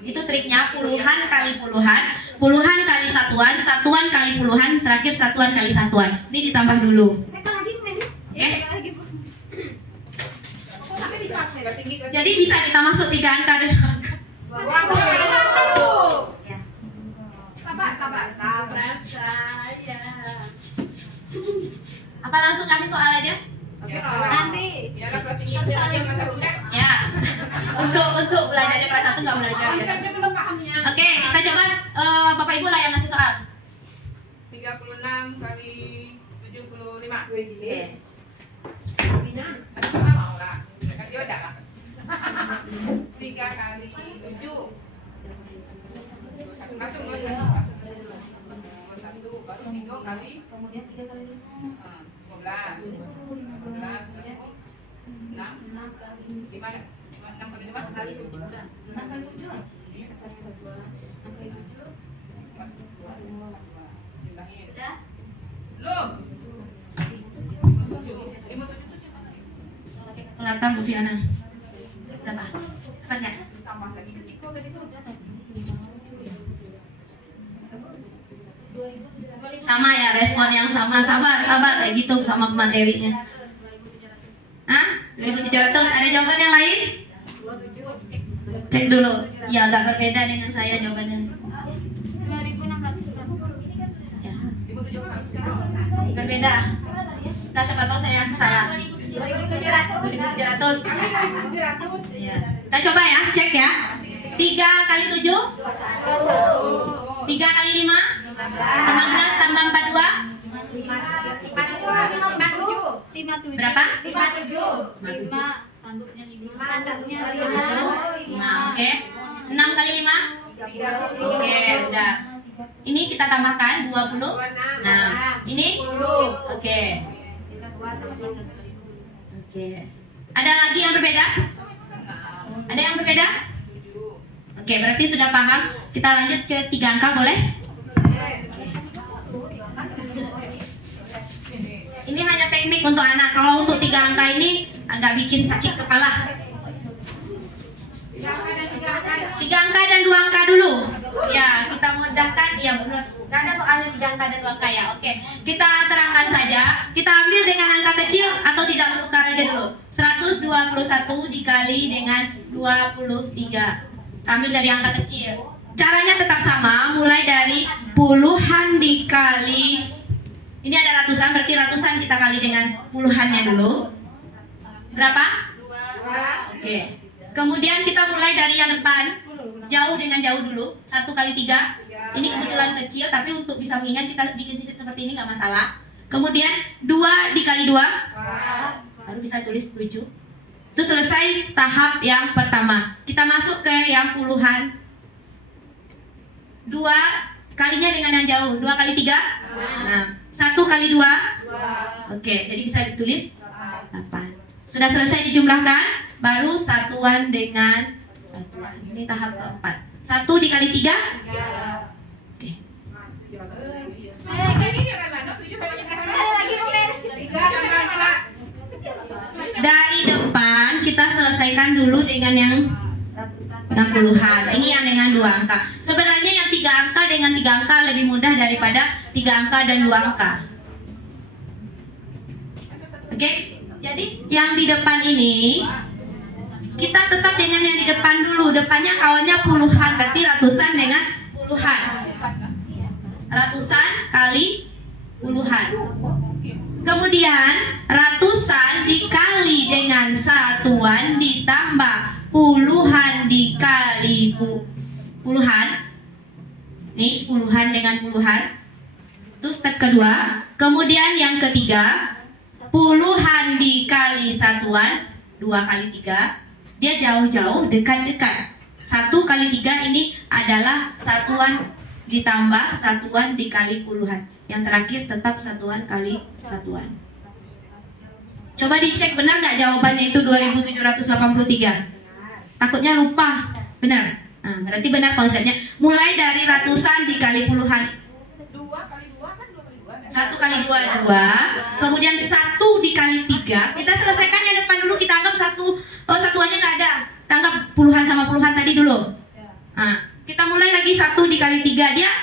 Itu triknya, puluhan kali puluhan, puluhan kali satuan, satuan kali puluhan, terakhir satuan kali satuan. Ini ditambah dulu. Oke? Jadi bisa kita masuk 3 angka dan Sabar saya. apa langsung kasih soal aja? Nanti. Ya lah kelas ini belajar masa udah. Ya. Untuk belajarnya kelas 1 nggak belajar ya. Konsepnya belum paham ya. Oke, kita coba Bapak Ibu lah yang ngasih soal. 36 kali 75. Oke. Ada sama mau lah. Kan dia ada lah. 3 kali 7. Langsung 21 baru 3 kali Kemudian 3 kali 5. 15. 15 6 kali 5 6 kali 5 kali 7 udah. 6 kali 7. Sekarang satuan. 6 kali 7. Udah. Belum. Kelihatan Bu Fiona. Berapa? Dapat nggak? Tambah lagi ke siko tadi tuh. Sama ya, respon yang sama. Sabar kayak gitu sama materinya. Hah? 2700. Ada jawaban yang lain? Cek dulu. Ya, agak berbeda dengan saya jawabannya. 2.600. Ya, 2700. berbeda. Kita siapa tahu saya salah. 2.700. 2700. 700. Ya. Kita coba ya, cek ya. 3 kali 7? 3 kali 5? 15 tambah 42? 57. Berapa? 57. 5. Tanduknya 5. Oke. 6 kali 5? Oke, udah. Ini kita tambahkan 20. Nah, ini? Oke. Oke. Ada lagi yang berbeda? Ada yang berbeda? Oke, berarti sudah paham. Kita lanjut ke 3 angka, boleh? Ini hanya teknik untuk anak. Kalau untuk 3 angka ini agak bikin sakit kepala. 3 angka dan 2 angka dulu. Ya, kita mudahkan. Ya, benar. Gak ada soalnya 3 angka dan 2 angka ya. Oke, kita terangkan saja. Kita ambil dengan angka kecil atau tidak menukar aja dulu. 121 dikali dengan 23. Ambil dari angka kecil. Caranya tetap sama, mulai dari puluhan dikali. Ini ada ratusan, berarti ratusan kita kali dengan puluhannya dulu. Berapa? 2. Oke. Kemudian kita mulai dari yang depan. Jauh dengan jauh dulu. 1 kali 3. Ini kebetulan kecil, tapi untuk bisa mengingat kita bikin sisir seperti ini nggak masalah. Kemudian 2 dikali 2. Baru bisa tulis 7. Itu selesai tahap yang pertama. Kita masuk ke yang puluhan. 2 kalinya dengan yang jauh. 2 kali 3. Nah, 1 kali 2. Oke, jadi bisa ditulis 8. Sudah selesai dijumlahkan. Baru satuan dengan satuan. Ini tahap keempat. 1 dikali 3. Oke. Dari depan kita selesaikan dulu dengan yang 60-an. Ini yang dengan 2 angka. Sebenarnya yang 3 angka dengan 3 angka lebih mudah daripada 3 angka dan 2 angka. Oke? Jadi yang di depan ini kita tetap dengan yang di depan dulu. Depannya kawannya puluhan, berarti ratusan dengan puluhan. Ratusan kali puluhan. Kemudian ratusan dikali dengan satuan ditambah puluhan dikali puluhan. Nih, puluhan dengan puluhan. Itu step kedua. Kemudian yang ketiga, puluhan dikali satuan. 2 kali 3. Dia jauh-jauh, dekat-dekat. 1 kali 3 ini adalah satuan ditambah satuan dikali puluhan. Yang terakhir tetap satuan kali satuan. Coba dicek benar nggak jawabannya itu 2783. Takutnya lupa. Benar. Nah, berarti benar konsepnya. Mulai dari ratusan dikali puluhan. 2 kali 2 kan 2 kali 2. 1 kali 2 2. Kemudian 1 dikali 3. Kita selesaikan yang depan dulu. Kita anggap satuannya nggak ada. Kita anggap puluhan sama puluhan tadi dulu. Nah, kita mulai lagi 1 dikali 3. Dia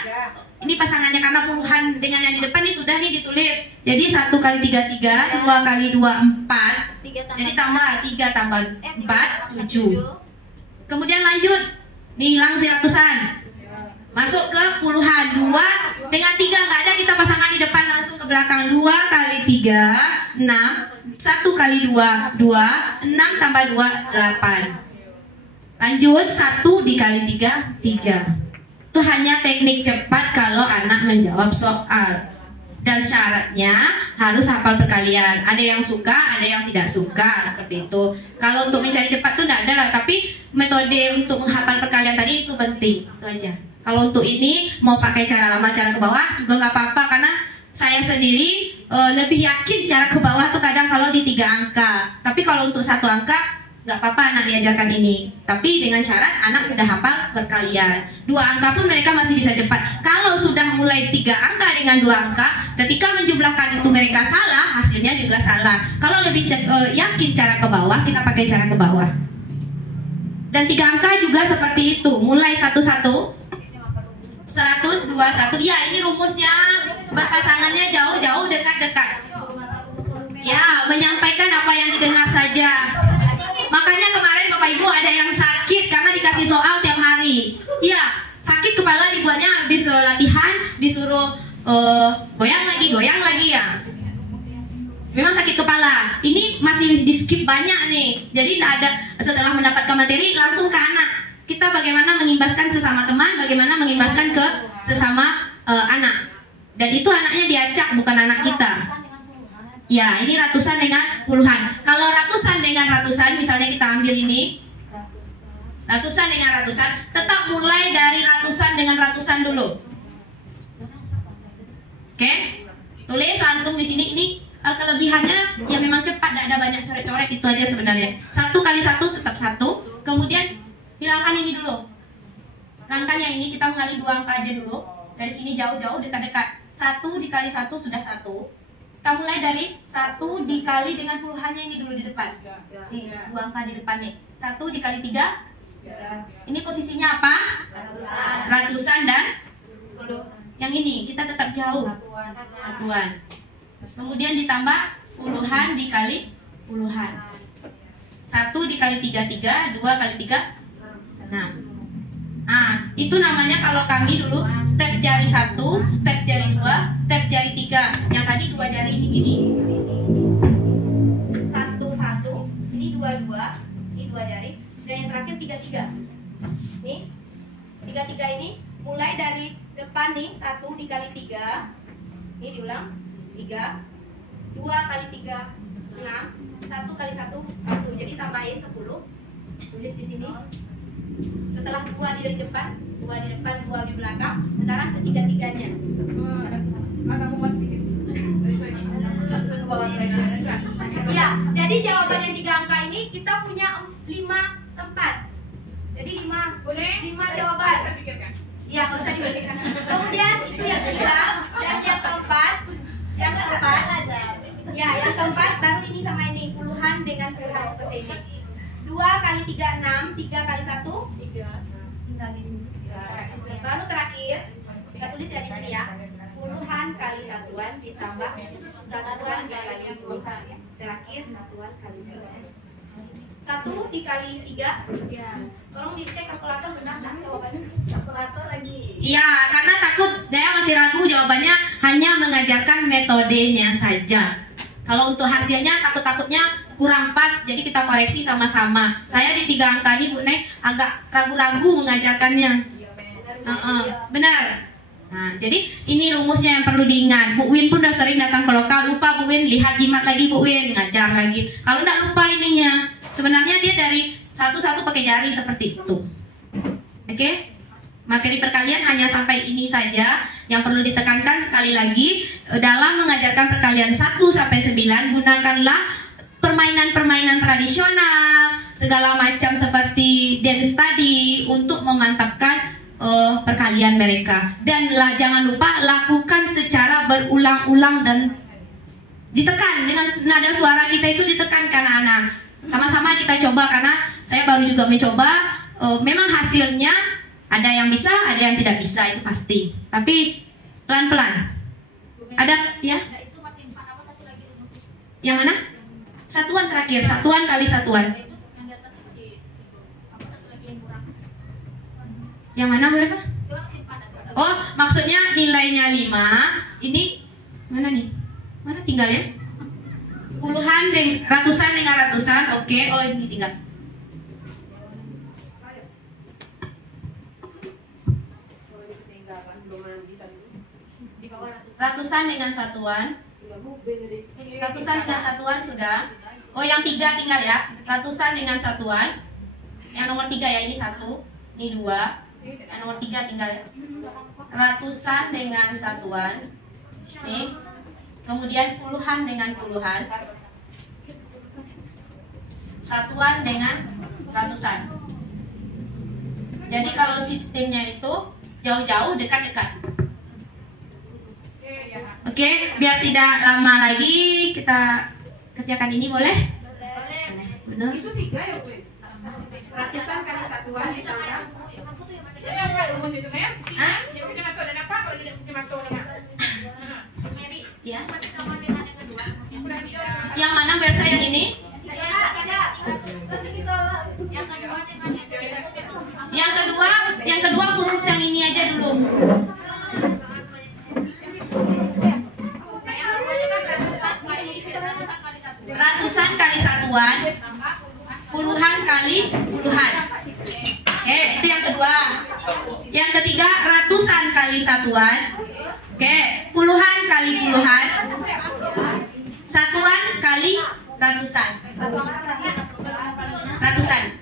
ini pasangannya karena puluhan dengan yang di depan ini sudah nih ditulis. Jadi 1 kali 3 3, 2 kali 2 4. Jadi tambah 3 tambah 4 7. Kemudian lanjut. Nih hilang si ratusan. Masuk ke puluhan. 2 dengan 3 nggak ada, kita pasangkan di depan langsung ke belakang. 2 kali 3 6. 1 kali 2 2. 6 tambah 2 8. Lanjut 1 dikali 3 3. Itu hanya teknik cepat kalau anak menjawab soal. Dan syaratnya harus hafal perkalian. Ada yang suka, ada yang tidak suka, seperti itu. Kalau untuk mencari cepat tuh tidak ada lah. Tapi metode untuk menghafal perkalian tadi itu penting. Itu aja. Kalau untuk ini mau pakai cara lama, cara ke bawah juga nggak apa-apa. Karena saya sendiri lebih yakin cara ke bawah tuh kadang kalau di 3 angka. Tapi kalau untuk 1 angka nggak apa-apa anak diajarkan ini, tapi dengan syarat anak sudah hafal perkalian. 2 angka pun mereka masih bisa cepat. Kalau sudah mulai 3 angka dengan 2 angka, ketika menjumlahkan itu mereka salah, hasilnya juga salah. Kalau lebih yakin cara ke bawah, kita pakai cara ke bawah. Dan 3 angka juga seperti itu, mulai 11 121. Ya, ini rumusnya berpasangannya jauh-jauh, dekat-dekat. Ya, menyampaikan apa yang didengar saja. Makanya kemarin Bapak Ibu ada yang sakit karena dikasih soal tiap hari. Iya, sakit kepala dibuatnya habis latihan disuruh goyang lagi ya. Memang sakit kepala. Ini masih di skip banyak nih. Jadi tidak ada, setelah mendapatkan materi langsung ke anak. kita bagaimana mengimbaskan sesama teman, bagaimana mengimbaskan ke sesama anak. Dan itu anaknya diacak, bukan anak kita. Ya, ini ratusan dengan puluhan. Kalau ratusan dengan ratusan, misalnya kita ambil ini, ratusan dengan ratusan, tetap mulai dari ratusan dengan ratusan dulu. Oke? Tulis langsung di sini. Ini kelebihannya ya memang cepat, tidak ada banyak coret-coret, itu aja sebenarnya. 1 kali 1 tetap 1. Kemudian hilangkan ini dulu. Hilangkan yang ini, kita mengali 2 angka aja dulu. Dari sini jauh-jauh, dekat-dekat. 1 dikali 1 sudah 1. Kita mulai dari 1 dikali dengan puluhannya ini dulu di depan. Nih, 2 angka di depan nih. 1 dikali 3. Ini posisinya apa? Ratusan dan yang ini kita tetap jauh. Satuan. Kemudian ditambah puluhan dikali puluhan. 1 dikali 3, 3. 2 kali 3, 6. Nah, itu namanya kalau kami dulu step jari 1, step jari 2, step jari 3. Yang tadi 2 jari ini gini. 1, 1. Ini 2, 2. Ini 2 jari. Dan yang terakhir 3, 3. Nih. 3, 3 ini mulai dari depan nih. 1 dikali 3. Ini diulang. 3. 2 kali 3, 6. 1 kali 1, 1. Jadi tambahin 10. Tulis di sini. Setelah 2 di depan, 2 di depan, 2 di belakang. Sekarang ketiga-tiganya. Iya, jadi jawaban yang 3 angka ini kita punya 5 tempat. Jadi 5 jawaban. Iya, nggak usah dipikirkan. Kemudian itu yang ketiga dan yang keempat, yang keempat baru ini sama ini puluhan dengan puluhan seperti ini. 2 kali 3, 6. 3 kali 1, 3. Baru terakhir kita tulis ya di sini ya. Puluhan kali satuan ditambah satuan dikali puluhan. Terakhir satuan kali satuan. 1 dikali 3. Tolong dicek kalkulator benar nggak jawabannya? Kalkulator lagi. Iya, karena takut saya masih ragu jawabannya, hanya mengajarkan metodenya saja. Kalau untuk hasilnya takutnya kurang pas, jadi kita koreksi sama-sama. Saya di 3 angka ini Bu Nek agak ragu-ragu mengajarkannya. Benar. Nah, jadi ini rumusnya yang perlu diingat. Bu Win pun udah sering datang ke lokal, lupa Bu Win, lihat jimat lagi Bu Win, ngajar lagi. Kalau nggak lupa ininya, sebenarnya dia dari satu-satu pakai jari seperti itu. Oke? Materi perkalian hanya sampai ini saja. Yang perlu ditekankan sekali lagi, dalam mengajarkan perkalian 1 sampai 9, gunakanlah permainan-permainan tradisional, segala macam seperti dance tadi untuk memantapkan perkalian mereka. Dan jangan lupa lakukan secara berulang-ulang dan ditekan dengan nada suara kita itu, ditekan ke anak-anak. Sama-sama kita coba, karena saya baru juga mencoba. Memang hasilnya ada yang bisa, ada yang tidak bisa, itu pasti. Tapi pelan-pelan. Ada ya? Yang mana? Satuan terakhir, satuan kali satuan. Yang mana berasa? Oh, maksudnya nilainya 5. Ini mana nih? Mana tinggal ya? Puluhan ratusan dengan ratusan. Oke, oh ini tinggal. Ratusan dengan satuan. Ratusan dengan satuan sudah. Oh, yang 3 tinggal ya. Ratusan dengan satuan. Yang nomor 3 ya, ini 1, ini 2. Yang nomor 3 tinggal ya. Ratusan dengan satuan. Nih. Kemudian puluhan dengan puluhan. Satuan dengan ratusan. Jadi kalau sistemnya itu jauh-jauh, dekat-dekat. Oke, biar tidak lama lagi kita kerjakan ini, boleh? Boleh. Benar. Itu 3 ya Bu? Ratusan kali satuan ditambah. Rumus itu Mer? Hah? Yang punya metode apa? Kalau tidak punya metode apa? Ya. Sama dengan yang kedua. Yang mana biasa yang ini? Yang kedua khusus yang ini aja dulu. Ratusan kali satuan, puluhan kali puluhan. Oke? Oke, itu yang kedua. Yang ketiga, ratusan kali satuan. Oke, puluhan kali puluhan. Satuan kali ratusan. Ratusan.